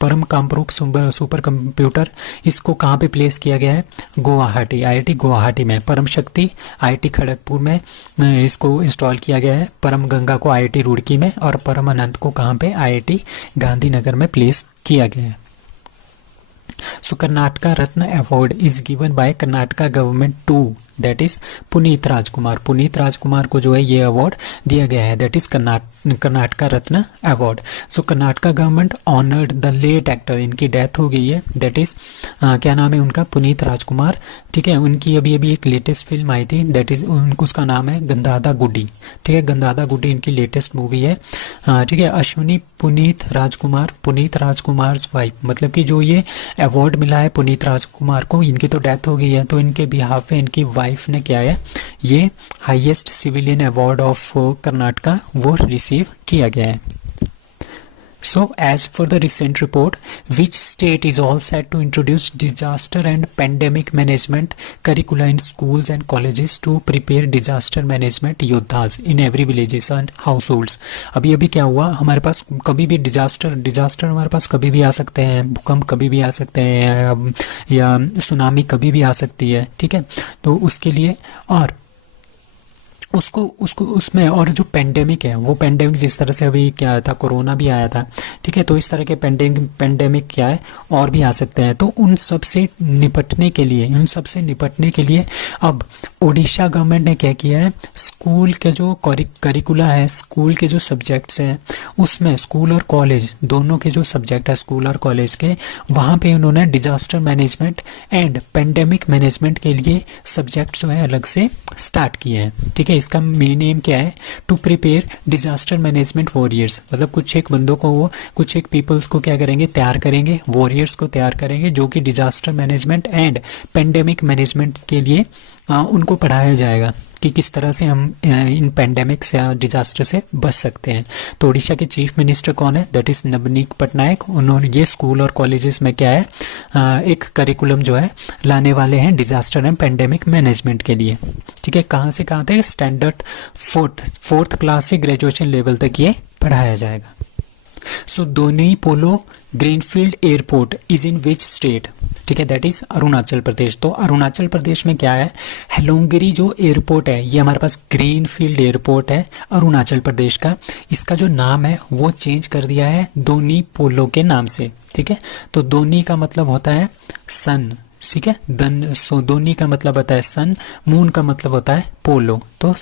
परम कामरूप सुपर कंप्यूटर, इसको कहाँ पे प्लेस किया गया है, गुवाहाटी, IIT गुवाहाटी में। परम शक्ति IIT खड़गपुर में इसको इंस्टॉल किया गया है। परम गंगा को IIT रुड़की में और परम अनंत को कहाँ पे, IIT गांधीनगर में प्लेस किया गया है। So Karnataka Ratna award is given by Karnataka government to, that is Puneeth Rajkumar को जो है ये अवार्ड दिया गया है, that is Karnataka Ratna award. So Karnataka government honoured the late actor, इनकी डेथ हो गई है, दैट इज क्या नाम है उनका, पुनीत राजकुमार, ठीक है। उनकी अभी एक लेटेस्ट फिल्म आई थी, दैट इज उसका नाम है गंदादा गुड्डी, ठीक है। गंदादा गुड्डी इनकी लेटेस्ट मूवी है, ठीक है। अश्विनी पुनीत राजकुमार वाइफ, मतलब कि जो ये अवार्ड मिला है पुनीत राजकुमार को, इनकी तो डेथ हो गई है, तो इनके बिहाफ पे इनकी वाइफ ने क्या है, ये highest civilian award of Karnataka वो रिसीव किया गया है। So, as for the recent report, which state is all set to introduce disaster and pandemic management curricula in schools and colleges to prepare disaster management yoddhas in every villages and households? अभी क्या हुआ, हमारे पास कभी भी disaster हमारे पास कभी भी आ सकते हैं, भूकंप कभी भी आ सकते हैं या सुनामी कभी भी आ सकती है, ठीक है। तो उसके लिए और उसको उसको उसमें, और जो पेंडेमिक है वो पेंडेमिक जिस तरह से अभी क्या था, कोरोना भी आया था, ठीक है, तो इस तरह के पेंडेमिक क्या है और भी आ सकते हैं। तो उन सब से निपटने के लिए अब ओडिशा गवर्नमेंट ने क्या किया है, स्कूल के जो करिकुला है, स्कूल के जो सब्जेक्ट्स हैं, उसमें स्कूल और कॉलेज दोनों के जो सब्जेक्ट है स्कूल और कॉलेज के, वहाँ पे उन्होंने disaster management and pandemic management के लिए सब्जेक्ट जो है अलग से स्टार्ट किए हैं, ठीक है। इसका मेन एम क्या है, to prepare disaster management warriors, मतलब कुछ एक बंदों को, वो कुछ एक पीपल्स को क्या करेंगे, तैयार करेंगे, वॉरियर्स को तैयार करेंगे, जो कि disaster management and pandemic management के लिए उनको पढ़ाया जाएगा कि किस तरह से हम इन पेंडेमिक्स या डिजास्टर से बच सकते हैं। तो उड़ीसा के चीफ मिनिस्टर कौन है, दैट इज़ नवनीत पटनायक। उन्होंने ये स्कूल और कॉलेजेस में क्या है, एक करिकुलम जो है लाने वाले हैं डिजास्टर एंड पेंडेमिक मैनेजमेंट के लिए, ठीक है। कहाँ से कहाँ तक, स्टैंडर्ड फोर्थ क्लास से ग्रेजुएशन लेवल तक ये पढ़ाया जाएगा। So Donyi Polo greenfield airport is in which state, ठीक है, दैट इज अरुणाचल प्रदेश। तो अरुणाचल प्रदेश में क्या है, हेलोंगिरी जो एयरपोर्ट है, ये हमारे पास ग्रीनफील्ड एयरपोर्ट है अरुणाचल प्रदेश का। इसका जो नाम है वो चेंज कर दिया है दोनी पोलो के नाम से, ठीक है। तो दोनी का मतलब होता है सन, ठीक है, सो दोनी का मतलब होता है सन, मून का मतलब होता है पोलो। तो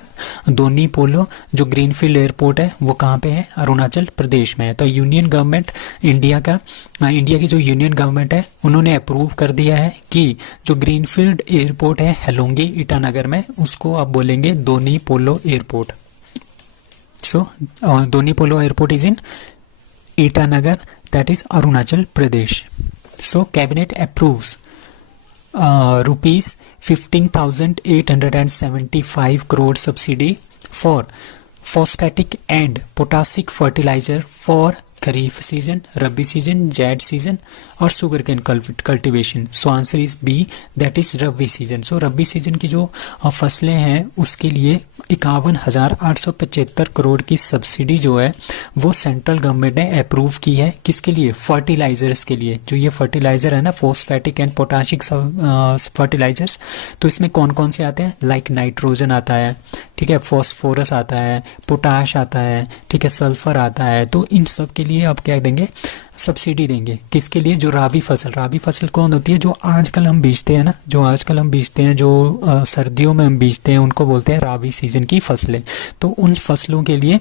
दोनी पोलो जो ग्रीनफील्ड एयरपोर्ट है वो कहाँ पे है, अरुणाचल प्रदेश में है। तो यूनियन गवर्नमेंट इंडिया की जो यूनियन गवर्नमेंट है उन्होंने अप्रूव कर दिया है कि जो ग्रीनफील्ड एयरपोर्ट है हेलोंगी ईटानगर में, उसको आप बोलेंगे Donyi Polo airport. So Donyi Polo airport is in Itanagar, that is Arunachal Pradesh. So cabinet approves rupees 15,875 crore subsidy for phosphatic and potassic fertilizer for kharif season, rabi season, zaid season और sugar cane cultivation. So answer is B, that is rabi season. So rabi season की जो फसलें हैं उसके लिए 51,875 करोड़ की subsidy जो है वो सेंट्रल गवर्नमेंट ने अप्रूव की है। किसके लिए, फर्टिलाइजर्स के लिए। जो ये फर्टिलाइजर है ना, फोस्फेटिक एंड पोटाशिक फर्टिलाइजर्स, तो इसमें कौन कौन से आते हैं, लाइक नाइट्रोजन आता है, ठीक है, फॉस्फोरस आता है, पोटाश आता है, ठीक है, सल्फर आता है। तो इन सब के लिए आप क्या देंगे, सब्सिडी देंगे। किसके लिए, जो राबी फसल कौन होती है, जो आजकल हम बीजते हैं ना, जो सर्दियों में हम बीजते हैं, उनको बोलते हैं राबी सीजन की फसलें। तो उन फसलों के लिए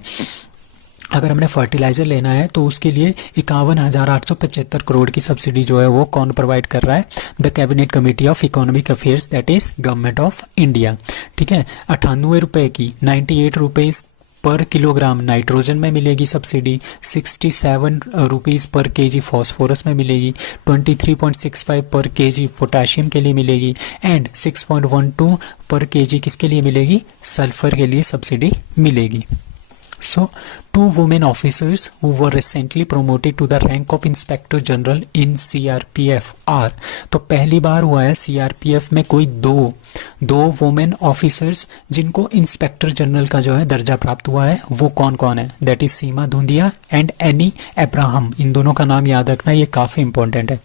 अगर हमने फर्टिलाइज़र लेना है तो उसके लिए 51,875 करोड़ की सब्सिडी जो है वो कौन प्रोवाइड कर रहा है, the cabinet committee of economic affairs, that is government of India, ठीक है। 98 रुपये की 98 रुपीज़ पर किलोग्राम नाइट्रोजन में मिलेगी सब्सिडी, 67 रुपीज़ पर केजी फॉस्फोरस में मिलेगी, 23.65 पर केजी पोटाशियम के लिए मिलेगी एंड 6.12 पर केजी किसके लिए मिलेगी, सल्फर के लिए सब्सिडी मिलेगी। So, 2 women officers who were recently promoted to the rank of Inspector General in CRPF are, तो पहली बार हुआ है CRPF में कोई दो वुमेन ऑफिसर्स जिनको इंस्पेक्टर जनरल का जो है दर्जा प्राप्त हुआ है, वो कौन कौन है, that is Seema Dhundhiya and Annie Abraham. इन दोनों का नाम याद रखना, ये काफ़ी इंपॉर्टेंट है।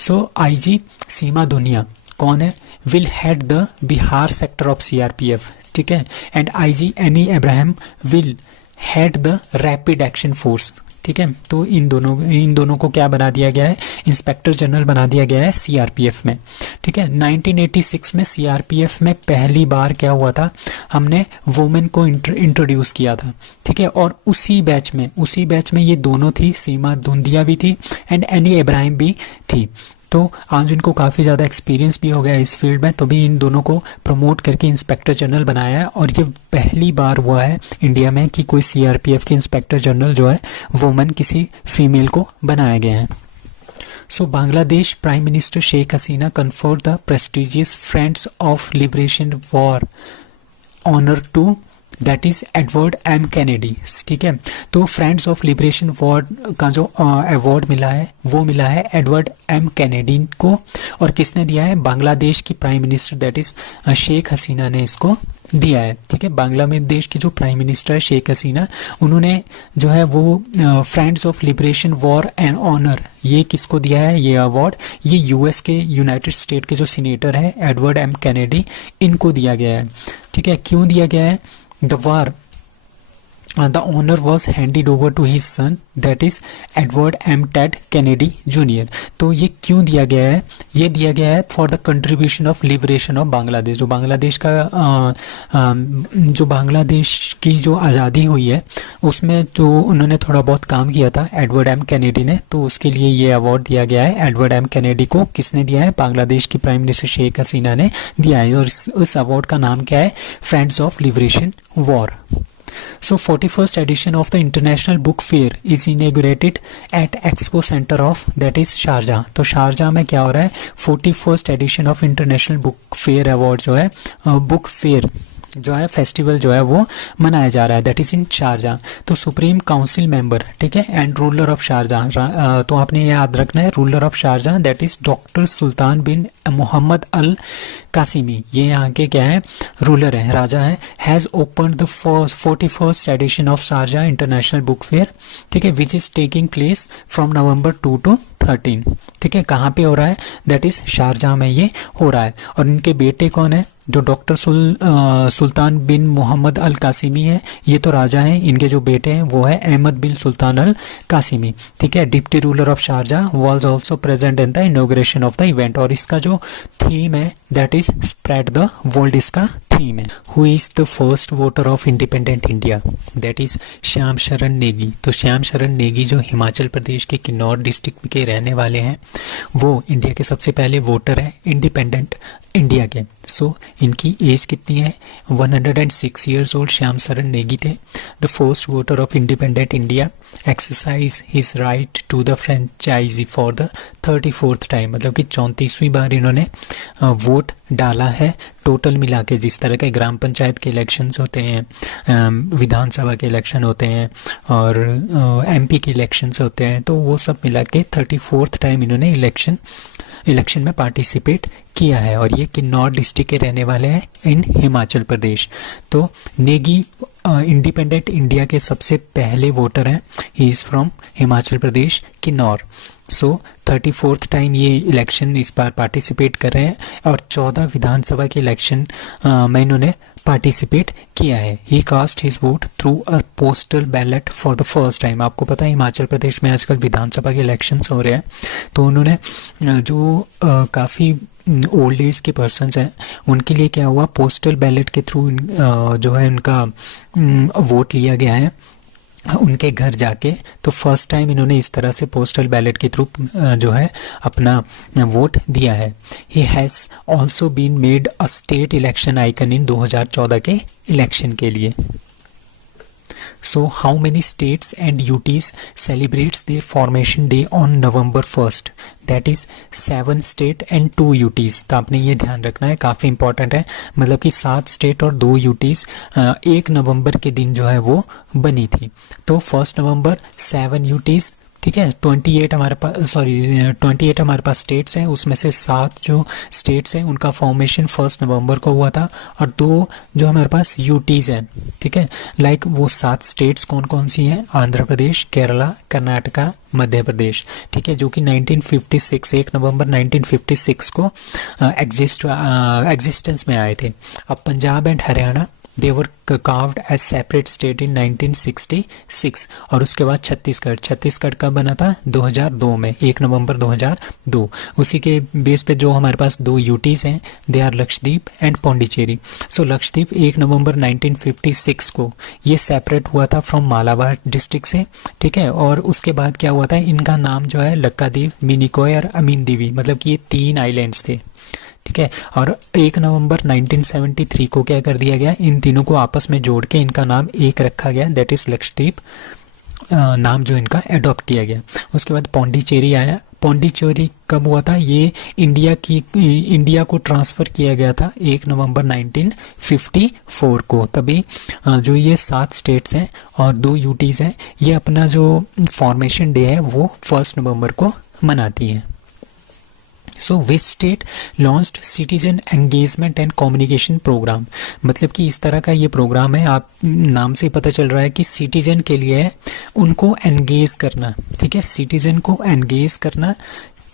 सो आईजी सीमा धुंधिया कौन है, will head the Bihar sector of CRPF, ठीक है, and IG any Abraham will head the rapid action force, ठीक है। तो इन दोनों को क्या बना दिया गया है, इंस्पेक्टर जनरल बना दिया गया है CRPF में, ठीक है। 1986 में CRPF में पहली बार क्या हुआ था, हमने वुमेन को इंट्रोड्यूस किया था, ठीक है। और उसी बैच में ये दोनों थी, सीमा धुंधिया भी थी एंड एनी अब्राहम भी थी। तो आज इनको काफ़ी ज़्यादा एक्सपीरियंस भी हो गया इस फील्ड में, तो भी इन दोनों को प्रमोट करके इंस्पेक्टर जनरल बनाया है। और ये पहली बार हुआ है इंडिया में कि कोई CRPF के इंस्पेक्टर जनरल जो है वुमेन किसी फीमेल को बनाया गया है। So Bangladesh prime minister Sheikh Hasina conferred the prestigious Friends of liberation War honour to, that is Edward M Kennedy, ठीक है। तो फ्रेंड्स ऑफ लिबरेशन वॉर का जो अवार्ड मिला है वो मिला है एडवर्ड एम कैनेडी को, और किसने दिया है, बांग्लादेश की prime minister that is Sheikh Hasina ने इसको दिया है। ठीक है, बांग्लादेश की जो प्राइम मिनिस्टर है शेख हसीना, उन्होंने जो है वो friends of liberation war and honour, ये किसको दिया है ये अवार्ड? ये यूएस के, यूनाइटेड स्टेट के जो सीनेटर है एडवर्ड एम कैनेडी, इनको दिया गया है। ठीक है, क्यों दिया गया है? The war the honor was handed over to his son, that is Edward M. Ted Kennedy Jr. तो ये क्यों दिया गया है? ये दिया गया है for the contribution of liberation of Bangladesh. जो बांग्लादेश का जो बांग्लादेश की जो आज़ादी हुई है उसमें जो उन्होंने थोड़ा बहुत काम किया था एडवर्ड एम कैनेडी ने, तो उसके लिए ये अवार्ड दिया गया है। एडवर्ड एम कैनेडी को किसने दिया है? बांग्लादेश की प्राइम मिनिस्टर शेख हसीना ने दिया है। और इस अवार्ड का नाम क्या है? Friends of liberation war. So 41st edition of the International Book Fair is inaugurated at Expo Center of that is Sharjah. तो शारजाह में क्या हो रहा है? 41st edition of International Book Fair Award जो है बुक फेयर जो है फेस्टिवल जो है वो मनाया जा रहा है, दैट इज़ इन शारजाह। तो सुप्रीम काउंसिल मेंबर, ठीक है, एंड रूलर ऑफ शारजाह, तो आपने याद रखना है ruler of Sharjah that is doctor Sultan bin Mohammed Al Qasimi, ये यहाँ के क्या है? रूलर है, राजा है। Has open the 41st edition of Sharjah International Book Fair, ठीक है, which is taking place from November 2 to 13। ठीक है, कहाँ पे हो रहा है? दैट इज़ शारजाह में ये हो रहा है। और इनके बेटे कौन है? जो doctor Sultan bin Mohammed Al Qasmi है, ये तो राजा हैं, इनके जो बेटे हैं वो है अहमद बिन सुल्तान अल कासिमी। ठीक है, deputy ruler of Sharjah was also present in the inauguration of the event. और इसका जो थीम है that is spread the world, इसका थीम है। Who is the first voter of independent India? That is Shyam Sharan Negi. तो श्याम शरण नेगी जो हिमाचल प्रदेश के किन्नौर डिस्ट्रिक्ट के रहने वाले हैं, वो इंडिया के सबसे पहले वोटर हैं इंडिपेंडेंट इंडिया के। सो इनकी एज कितनी है? 106 ईयर्स ओल्ड श्याम शरण नेगी थे। The first voter of independent India exercise his right to the franchise for the 34th time, मतलब कि 34वीं बार इन्होंने वोट डाला है। टोटल मिला के जिस तरह के ग्राम पंचायत के इलेक्शंस होते हैं, विधानसभा के इलेक्शन होते हैं और एमपी के इलेक्शंस होते हैं, तो वो सब मिला के 34th टाइम इन्होंने इलेक्शन में पार्टिसिपेट किया है। और ये किन्नौर डिस्ट्रिक्ट के रहने वाले हैं इन हिमाचल प्रदेश। तो नेगी इंडिपेंडेंट इंडिया के सबसे पहले वोटर हैं। He is from Himachal Pradesh Kinnaur. So 34th time ये इलेक्शन इस बार पार्टिसिपेट कर रहे हैं और 14 विधानसभा के इलेक्शन में इन्होंने पार्टिसिपेट किया है। He cast his vote through a postal ballot for the first time. आपको पता है हिमाचल प्रदेश में आजकल विधानसभा के इलेक्शंस हो रहे हैं, तो उन्होंने जो काफ़ी ओल्ड एज के पर्सन्स हैं उनके लिए क्या हुआ, पोस्टल बैलेट के थ्रू जो है उनका वोट लिया गया है उनके घर जाके। तो फर्स्ट टाइम इन्होंने इस तरह से पोस्टल बैलेट के थ्रू जो है अपना वोट दिया है। He has also been made a state election icon in 2014 के इलेक्शन के लिए। So how many states and UTs celebrates their formation day on November 1st? That is 7 state and 2 UTs। तो आपने ये ध्यान रखना है, काफ़ी इंपॉर्टेंट है। मतलब कि 7 स्टेट और 2 UTs 1 नवंबर के दिन जो है वो बनी थी। तो 1 नवंबर 7 UTs, ठीक है, 28 हमारे पास स्टेट्स हैं, उसमें से 7 जो स्टेट्स हैं उनका फॉर्मेशन 1 नवंबर को हुआ था और 2 जो हमारे पास यूटीज़ हैं। ठीक है, लाइक वो 7 स्टेट्स कौन कौन सी हैं? आंध्र प्रदेश, केरला, कर्नाटका, मध्य प्रदेश। ठीक है, जो कि 1956 1 नवंबर 1956 को एग्जिस्टेंस में आए थे। अब Punjab and Haryana they were carved as separate state in 1966। और उसके बाद छत्तीसगढ़ कब बना था? 2002 में, 1 नवंबर 2002। उसी के बेस पे जो हमारे पास 2 यूटीज़ हैं they are Lakshadweep and Pondicherry. So Lakshadweep 1 नवंबर 1956 को ये सेपरेट हुआ था फ्रॉम मालाबार डिस्ट्रिक्ट से। ठीक है, और उसके बाद क्या हुआ था, इनका नाम जो है लक्काद्वीप, मिनिकॉय और अमीनदीवी, मतलब कि ये 3 आइलैंड्स थे। ठीक है, और 1 नवंबर 1973 को क्या कर दिया गया, इन तीनों को आपस में जोड़ के इनका नाम एक रखा गया, दैट इज़ लक्षद्वीप, नाम जो इनका एडॉप्ट किया गया। उसके बाद पौंडीचेरी आया। पौंडीचेरी कब हुआ था? ये इंडिया को ट्रांसफ़र किया गया था 1 नवंबर 1954 को। तभी जो ये 7 स्टेट्स हैं और 2 यूटीज़ हैं, ये अपना जो फॉर्मेशन डे है वो 1 नवंबर को मनाती हैं। So which state launched citizen engagement and communication programme, मतलब कि इस तरह का ये प्रोग्राम है, आप नाम से पता चल रहा है कि सिटीजन के लिए है, उनको एंगेज करना, ठीक है, सिटीजन को एंगेज करना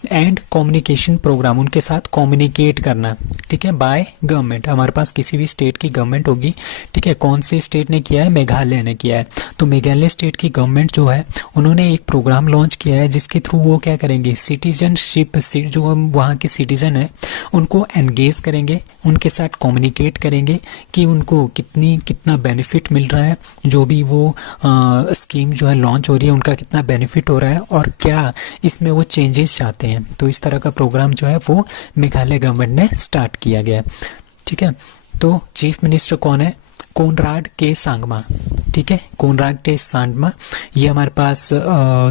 एंड कम्युनिकेशन प्रोग्राम, उनके साथ कम्युनिकेट करना, ठीक है, बाय गवर्नमेंट। हमारे पास किसी भी स्टेट की गवर्नमेंट होगी, ठीक है, कौन से स्टेट ने किया है, मेघालय ने किया है, तो मेघालय स्टेट की गवर्नमेंट जो है उन्होंने एक प्रोग्राम लॉन्च किया है जिसके थ्रू वो क्या करेंगे, सिटीजनशिप, जो वहाँ के सिटीजन है उनको एंगेज करेंगे, उनके साथ कम्युनिकेट करेंगे कि उनको कितना बेनिफिट मिल रहा है, जो भी वो स्कीम जो है लॉन्च हो रही है उनका कितना बेनिफिट हो रहा है और क्या इसमें वो चेंजेस चाहते हैं। तो इस तरह का प्रोग्राम जो है वो मेघालय गवर्नमेंट ने स्टार्ट किया गया है, ठीक है। तो चीफ मिनिस्टर कौन है, कोनराड के सांगमा, ठीक है, कोनराड के सांगमा, ये हमारे पास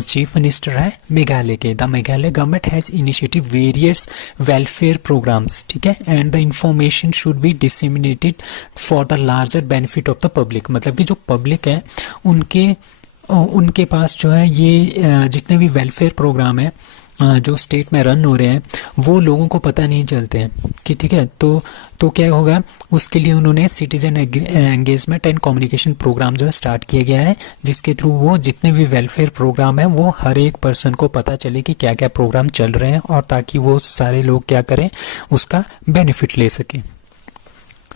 चीफ मिनिस्टर है मेघालय के। The Meghalaya government has initiative various welfare programmes, ठीक है, and the information should be disseminated for the larger benefit of the public, मतलब कि जो पब्लिक है उनके पास जो है ये जितने भी वेलफेयर प्रोग्राम है जो स्टेट में रन हो रहे हैं वो लोगों को पता नहीं चलते हैं कि, ठीक है, तो क्या होगा, उसके लिए उन्होंने citizen engagement and communication programme जो है स्टार्ट किया गया है, जिसके थ्रू वो जितने भी वेलफेयर प्रोग्राम है वो हर एक पर्सन को पता चले कि क्या क्या प्रोग्राम चल रहे हैं और ताकि वो सारे लोग क्या करें, उसका बेनिफिट ले सकें।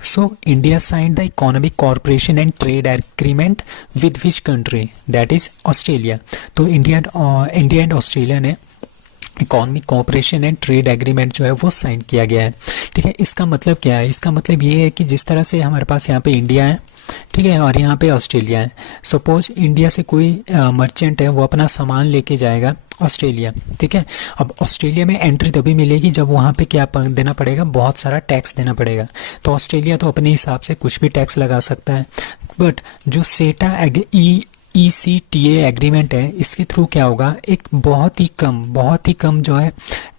So India signed the Economic Cooperation and Trade Agreement with which country? That is Australia. तो इंडिया एंड ऑस्ट्रेलिया ने economic cooperation and trade agreement जो है वो साइन किया गया है, ठीक है। इसका मतलब क्या है, इसका मतलब ये है कि जिस तरह से हमारे पास यहाँ पे इंडिया है, ठीक है, और यहाँ पे ऑस्ट्रेलिया है, सपोज इंडिया से कोई मर्चेंट है वो अपना सामान लेके जाएगा ऑस्ट्रेलिया, ठीक है। अब ऑस्ट्रेलिया में एंट्री तभी मिलेगी जब वहाँ पे क्या देना पड़ेगा, बहुत सारा टैक्स देना पड़ेगा। तो ऑस्ट्रेलिया तो अपने हिसाब से कुछ भी टैक्स लगा सकता है, बट जो सेटा ECTA एग्रीमेंट है इसके थ्रू क्या होगा, एक बहुत ही कम जो है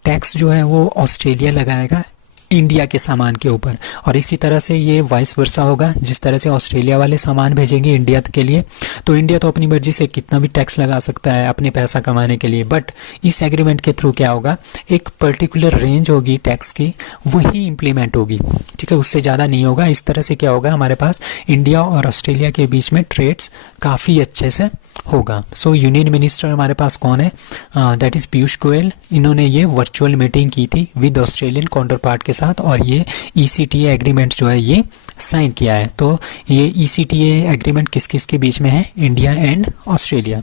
टैक्स जो है वो ऑस्ट्रेलिया लगाएगा इंडिया के सामान के ऊपर, और इसी तरह से ये वाइस वर्सा होगा, जिस तरह से ऑस्ट्रेलिया वाले सामान भेजेंगे इंडिया के लिए तो इंडिया तो अपनी मर्जी से कितना भी टैक्स लगा सकता है अपने पैसा कमाने के लिए, बट इस एग्रीमेंट के थ्रू क्या होगा, एक पर्टिकुलर रेंज होगी टैक्स की, वही इम्प्लीमेंट होगी, ठीक है, उससे ज़्यादा नहीं होगा। इस तरह से क्या होगा, हमारे पास इंडिया और ऑस्ट्रेलिया के बीच में ट्रेड्स काफ़ी अच्छे से होगा। सो यूनियन मिनिस्टर हमारे पास कौन है, दैट इज़ पीयूष गोयल। इन्होंने ये वर्चुअल मीटिंग की थी विद ऑस्ट्रेलियन काउंटर पार्ट के साथ और ये ECTA एग्रीमेंट जो है ये साइन किया है। तो ये ECTA एग्रीमेंट किस किस के बीच में है, India and Australia.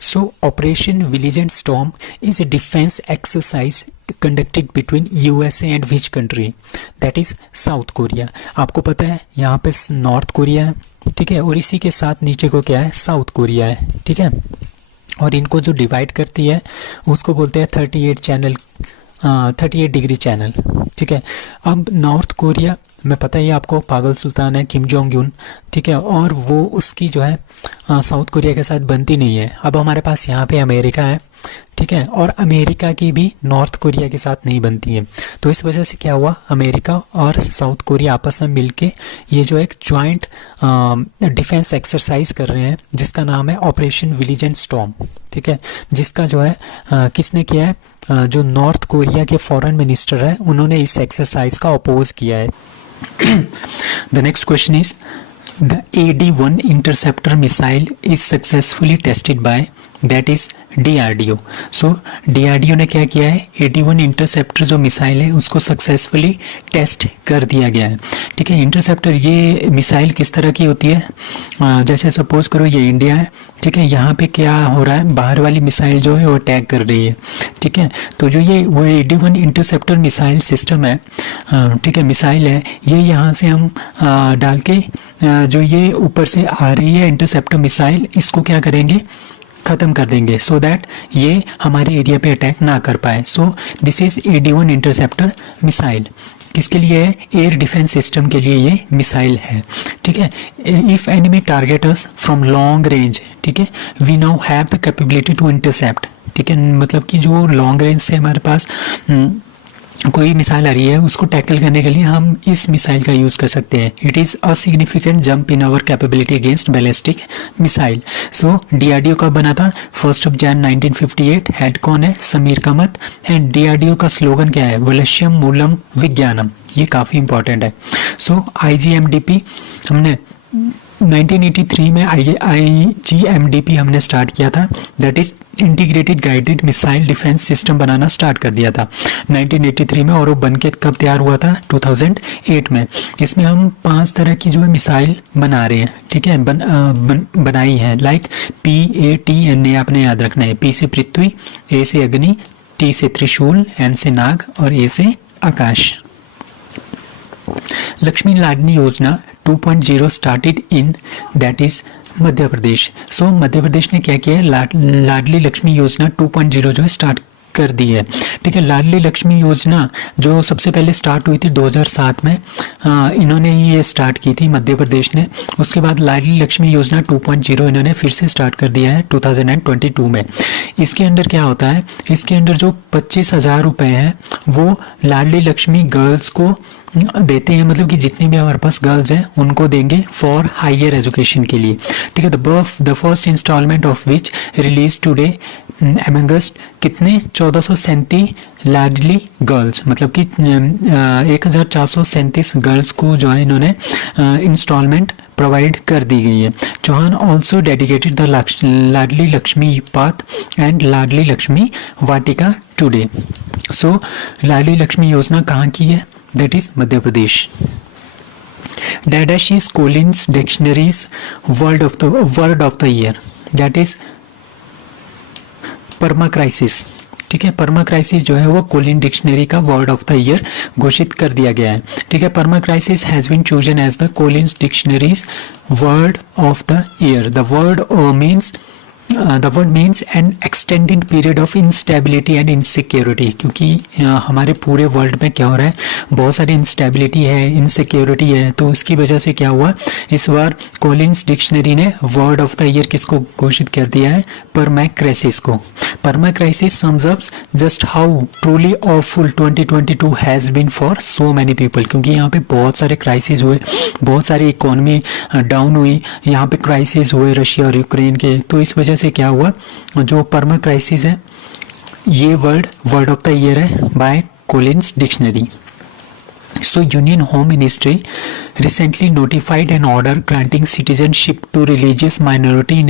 So Operation Vigilant Storm is a defense exercise conducted between USA and which country? That is South Korea। आपको पता है यहाँ पे नॉर्थ कोरिया है, ठीक है, और इसी के साथ नीचे को क्या है, साउथ कोरिया है, ठीक है, और इनको जो डिवाइड करती है उसको बोलते हैं 38 डिग्री चैनल, ठीक है। अब नॉर्थ कोरिया में पता ही आपको पागल सुल्तान है किम जोंग यून, ठीक है, और वो उसकी जो है साउथ कोरिया के साथ बनती नहीं है। अब हमारे पास यहाँ पे अमेरिका है, ठीक है, और अमेरिका की भी नॉर्थ कोरिया के साथ नहीं बनती है। तो इस वजह से क्या हुआ, अमेरिका और साउथ कोरिया आपस में मिलके ये जो एक जॉइंट डिफेंस एक्सरसाइज कर रहे हैं जिसका नाम है ऑपरेशन विजिलेंट स्टॉर्म, ठीक है, जिसका जो है किसने किया है, जो नॉर्थ कोरिया के फॉरेन मिनिस्टर है उन्होंने इस एक्सरसाइज का अपोज किया है। The next question is the AD-1 interceptor missile is successfully tested by that is DRDO। So DRDO ने क्या किया है, AD-1 इंटरसेप्टर जो मिसाइल है उसको सक्सेसफुली टेस्ट कर दिया गया है, ठीक है। इंटरसेप्टर ये मिसाइल किस तरह की होती है, जैसे सपोज करो ये इंडिया है, ठीक है, यहाँ पे क्या हो रहा है, बाहर वाली मिसाइल जो है वो अटैक कर रही है, ठीक है, तो जो ये वो AD-1 इंटरसेप्टर मिसाइल सिस्टम है, ठीक है, मिसाइल है, ये यहाँ से हम डाल के जो ये ऊपर से आ रही है इंटरसेप्टर मिसाइल, इसको क्या करेंगे, ख़त्म कर देंगे, सो दैट ये हमारे एरिया पे अटैक ना कर पाए। So this is AD-1 interceptor missile, किसके लिए है, एयर डिफेंस सिस्टम के लिए ये मिसाइल है, ठीक है। If enemy target us from long range, ठीक है, we now have the capability to intercept, ठीक है, मतलब कि जो लॉन्ग रेंज से हमारे पास कोई मिसाइल आ रही है उसको टैकल करने के लिए हम इस मिसाइल का यूज़ कर सकते हैं। It is a significant jump in our capability against ballistic missile. So DRDO कब बना था? 1 जनवरी 1958। हेड कौन है? समीर कामत। एंड डीआरडीओ का स्लोगन क्या है? वलश्यम मूलम विज्ञानम। ये काफ़ी इंपॉर्टेंट है। सो आईजीएमडीपी हमने 1983 में आईजीएमडीपी हमने स्टार्ट किया था, that is integrated guided missile defence system banana start कर दिया था 1983 में, और वो बनके कब तैयार हुआ था? 2008 में। इसमें हम 5 तरह की जो है मिसाइल बना रहे हैं, ठीक है, बनाई है, लाइक PATNA आपने याद रखना है। P से पृथ्वी, A से अग्नि, T से त्रिशूल, N से नाग और A से आकाश। लक्ष्मी लाडली योजना 2.0 started in that is Madhya प्रदेश। सो मध्य प्रदेश ने क्या किया है? लाडली लक्ष्मी योजना 2.0 जो है स्टार्ट कर दी है, ठीक है। लाडली लक्ष्मी योजना जो सबसे पहले स्टार्ट हुई थी 2007 में, इन्होंने ये स्टार्ट की थी मध्य प्रदेश ने। उसके बाद लाडली लक्ष्मी योजना 2.0 इन्होंने फिर से स्टार्ट कर दिया है 2022 में। इसके अंदर क्या होता है? इसके अंदर जो 25,000 रुपये हैं वो लाडली लक्ष्मी गर्ल्स को देते हैं, मतलब कि जितनी भी हमारे पास गर्ल्स हैं उनको देंगे फॉर हायर एजुकेशन के लिए, ठीक है। The first instalment of which release today August. कितने? 1437 लाडली गर्ल्स, मतलब कि 1437 गर्ल्स को जो है इन्होंने इंस्टॉलमेंट प्रोवाइड कर दी गई है। Chouhan also dedicated the Ladli Laxmi path and Ladli Laxmi Vatika today. So Ladli Laxmi Yojana कहाँ की है? That is Madhya Pradesh. Dadashi Collins Dictionary's word of the year, that is permacrisis, ठीक है। पर्मा क्राइसिस जो है वो कोलिन डिक्शनरी का वर्ड ऑफ द ईयर घोषित कर दिया गया है, ठीक है। Permacrisis has been chosen as the Collins Dictionary's word of the year. The word means N extended period of instability and insecurity, क्योंकि हमारे पूरे वर्ल्ड में क्या हो रहा है? बहुत सारी इंस्टेबिलिटी है, इनसिक्योरिटी है, तो उसकी वजह से क्या हुआ? इस बार कोलिन्स डिक्शनरी ने वर्ड ऑफ द ईयर किसको घोषित कर दिया है? पर्मा क्राइसिस को। Permacrisis sums up just how truly awful 2022 has been for so many people, क्योंकि यहाँ पे बहुत सारे क्राइसिस हुए, बहुत सारी इकोनॉमी डाउन हुई, यहाँ पे क्राइसिस हुए रशिया और यूक्रेन के, तो इस वजह से क्या हुआ? जो पर्मा क्राइसिस है ये वर्ड ऑफ द ईयर है by Collins dictionary. So Union Home Ministry recently notified an order granting citizenship to religious minority in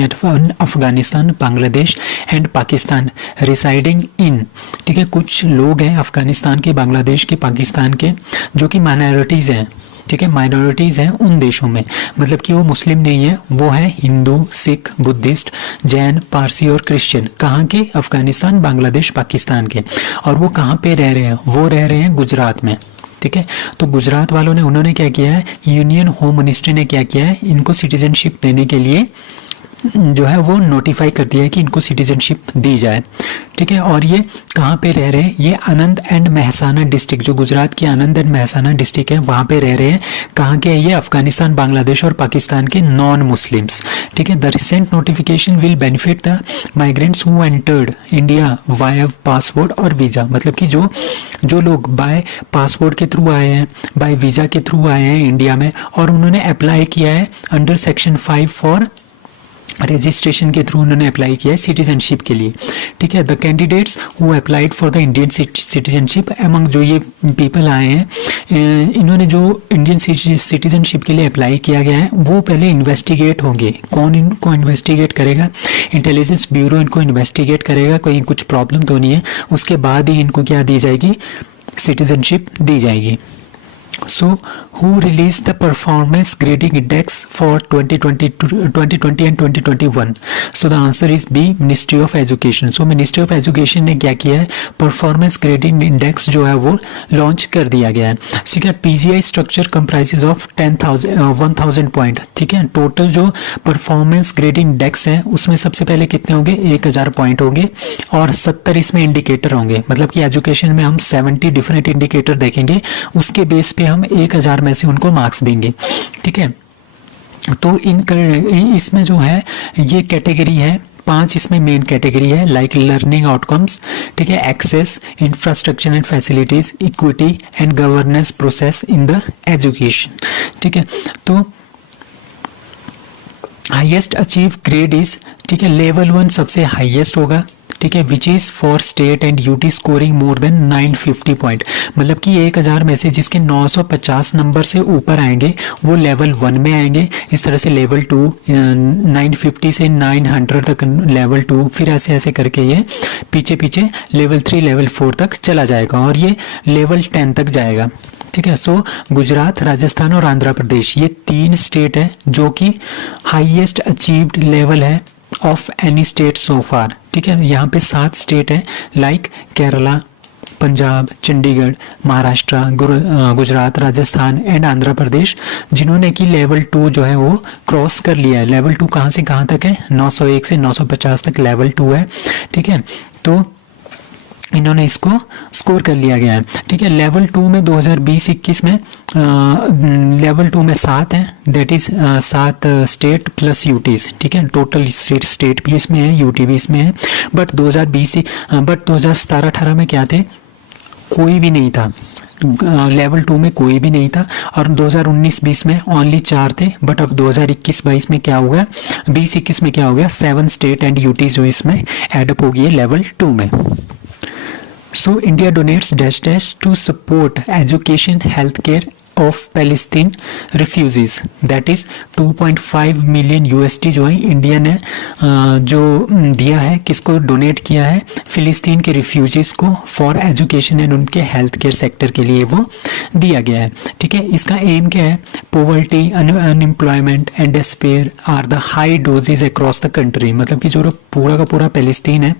Afghanistan, Bangladesh and Pakistan residing in, ठीक है, कुछ लोग हैं अफगानिस्तान के, बांग्लादेश के, पाकिस्तान के जो कि माइनॉरिटीज़ हैं, ठीक है, माइनॉरिटीज़ हैं उन देशों में, मतलब कि वो मुस्लिम नहीं है, वो है हिंदू, सिख, बुद्धिस्ट, जैन, पारसी और क्रिश्चियन। कहाँ के? अफगानिस्तान, बांग्लादेश, पाकिस्तान के। और वो कहाँ पे रह रहे हैं? वो रह रहे हैं गुजरात में, ठीक है। तो गुजरात वालों ने उन्होंने क्या किया है? यूनियन होम मिनिस्ट्री ने क्या किया है? इनको सिटीजनशिप देने के लिए जो है वो नोटिफाई कर दिया है कि इनको सिटीजनशिप दी जाए, ठीक है। और ये कहाँ पे रह रहे हैं? ये आनंद एंड महसाना डिस्ट्रिक्ट, जो गुजरात की आनंद एंड महसाना डिस्ट्रिक्ट है वहाँ पे रह रहे हैं। कहाँ के? ये अफगानिस्तान, बांग्लादेश और पाकिस्तान के नॉन मुस्लिम्स, ठीक है। The recent notification will benefit the migrants who entered India via passport और वीज़ा, मतलब कि जो लोग बाय पासपोर्ट के थ्रू आए हैं, बाय वीज़ा के थ्रू आए हैं इंडिया में, और उन्होंने अप्लाई किया है अंडर सेक्शन 5 फॉर रजिस्ट्रेशन के थ्रू उन्होंने अप्लाई किया है सिटीजनशिप के लिए, ठीक है। The candidates who applied for the Indian citizenship, among जो ये पीपल आए हैं, इन्होंने जो इंडियन सिटीजनशिप के लिए अप्लाई किया गया है वो पहले इन्वेस्टिगेट होंगे। कौन इनको इन्वेस्टिगेट करेगा? इंटेलिजेंस ब्यूरो इनको इन्वेस्टिगेट करेगा, कोई कुछ प्रॉब्लम तो नहीं है, उसके बाद ही इनको क्या दी जाएगी? सिटीजनशिप दी जाएगी। So, who released the performance grading index for 2020 and 2021? So the answer is B, Ministry of Education. So Ministry of Education ने क्या किया है? परफॉर्मेंस ग्रेडिंग इंडेक्स जो है वो लॉन्च कर दिया गया है, ठीक है। PGI structure comprises of 10,000 point, ठीक है। टोटल जो परफॉर्मेंस ग्रेडिंग इंडेक्स है उसमें सबसे पहले कितने होंगे? 1,000 पॉइंट होंगे और 70 इसमें इंडिकेटर होंगे, मतलब कि एजुकेशन में हम 70 डिफरेंट इंडिकेटर देखेंगे, उसके बेस पे हम 1,000 में से उनको मार्क्स देंगे, ठीक है। तो इसमें जो है ये कैटेगरी है 5 इसमें मेन कैटेगरी है, लाइक लर्निंग आउटकम्स, ठीक है, access, infrastructure and facilities, equity and governance process in the education, ठीक है। तो हाईएस्ट अचीव ग्रेड इज, ठीक है, लेवल 1 सबसे हाईएस्ट होगा, ठीक है, which is for state and UT scoring more than 950 point, मतलब कि 1000 में से जिसके 950 नंबर से ऊपर आएंगे वो लेवल 1 में आएंगे। इस तरह से लेवल 2 950 से 900 तक लेवल 2, फिर ऐसे ऐसे करके ये पीछे पीछे लेवल 3 लेवल 4 तक चला जाएगा और ये लेवल 10 तक जाएगा, ठीक है। सो गुजरात, राजस्थान और आंध्र प्रदेश ये 3 स्टेट है जो कि हाईएस्ट अचीव्ड लेवल है ऑफ एनी स्टेट सो फार, ठीक है। यहाँ पे 7 स्टेट है, लाइक केरला, पंजाब, चंडीगढ़, महाराष्ट्र, गुजरात, राजस्थान एंड आंध्र प्रदेश, जिन्होंने कि लेवल 2 जो है वो क्रॉस कर लिया है। लेवल 2 कहाँ से कहाँ तक है, 901 से 950 तक लेवल 2 है, ठीक है। तो इन्होंने इसको स्कोर कर लिया गया है, ठीक है। लेवल 2 में 2020-21 में लेवल 2 में 7 है, that is 7 state plus UTs, ठीक है। टोटल स्टेट भी इसमें है, यूटी भी इसमें है। बट 2017-18 में क्या थे, कोई भी नहीं था, लेवल 2 में कोई भी नहीं था। और 2019-20 में ओनली 4 थे। बट अब 2021-22 में क्या होगा, 20-21 में क्या हो गया, 7 स्टेट एंड यूटीज जो इसमें एडअप हो गई है लेवल 2 में। So India donates dash dash to support education, healthcare of Palestine refugees, that is 2.5 million USD जो है इंडिया ने जो दिया है, किसको डोनेट किया है, फिलिस्तीन के रिफ्यूजीज को फॉर एजुकेशन एंड उनके हेल्थ केयर सेक्टर के लिए वो दिया गया है, ठीक है। इसका एम क्या है, poverty, unemployment and despair are the high doses across the country, मतलब कि जो पूरा का पूरा पैलेस्तीन है,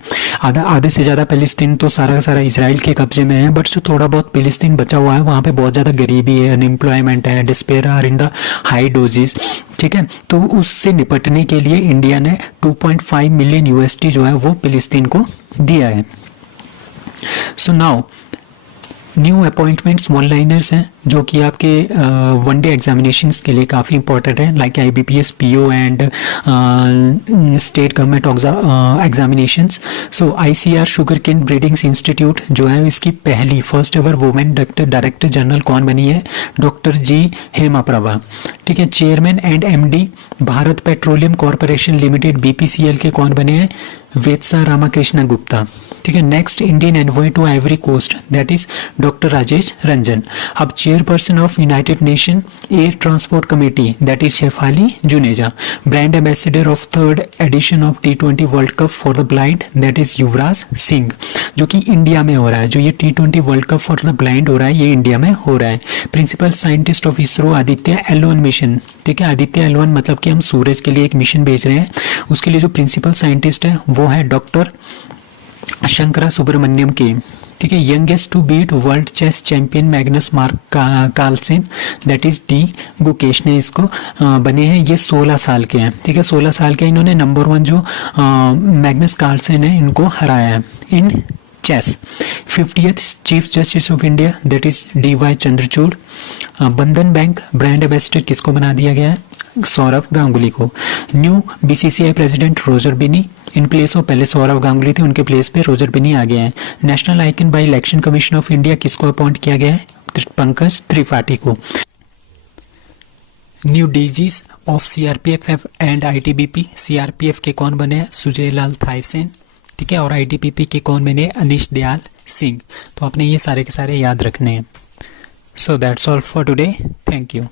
आधे से ज़्यादा पैलेस्तीन तो सारा का सारा इसराइल के कब्जे में है, बट जो थोड़ा बहुत पैलेस्तीन बचा हुआ है वहाँ पे बहुत ज़्यादा गरीबी है, अनएम्प्लॉयमेंट है, despair are in the high doses, ठीक है। तो उससे निपटने के लिए इंडिया ने 2.5 मिलियन USD जो है वो फिलिस्तीन को दिया है। So now new appointments one liners हैं जो कि आपके वनडे एग्जामिनेशंस के लिए काफ़ी इंपॉर्टेंट है, like IBPS, PO and state government examinations. So ICR sugar cane breedings institute जो है, इसकी पहली first ever women director general कौन बनी है, डॉक्टर जी हेमा प्रभा, ठीक है। Chairman and MD Bharat Petroleum Corporation Limited BPCL के कौन बने हैं, वेत्सा रामाकृष्ण गुप्ता, ठीक है। Next Indian envoy to Ivory Coast, that is doctor Rajesh Ranjan. अब chairperson of United Nation Air Transport Committee, that is Shefali Juneja. Brand ambassador of 3rd edition of T20 world cup for the blind, that is Yuvraj Singh, जो कि India में हो रहा है। जो ये T20 world cup for the blind हो रहा है ये इंडिया में हो रहा है। Principal scientist of ISRO Aditya L1 mission, ठीक है। आदित्य L1 मतलब कि हम सूरज के लिए एक मिशन भेज रहे हैं, उसके लिए जो प्रिंसिपल साइंटिस्ट है वो है डॉक्टर शंकरा सुब्रमण्यम के, ठीक है। Youngest to beat world chess champion Magnus Carlsen, that is D Gukesh ने इसको बने हैं। ये 16 साल के हैं, ठीक है। 16 साल के इन्होंने नंबर 1 जो मैग्नस कार्लसेन है इनको हराया है in chess. 50th chief justice of India, that is DY Chandrachud. Bandhan bank brand ambassador किसको बना दिया गया है, सौरव गांगुली को। New BCCI president Roger Binny, in place of पहले सौरव गांगुली थे, उनके प्लेस पे रोजर बिनी आ गए हैं। National icon by election commission of India किसको अपॉइंट किया गया है, पंकज त्रिपाठी को। New DGs of CRPF and ITBP, CRPF के कौन बने हैं, सुजय लाल थाइसेन, ठीक है। और ITBP के कौन बने, अनिश दयाल सिंह। तो आपने ये सारे के सारे याद रखने हैं। So that's all for today, thank you.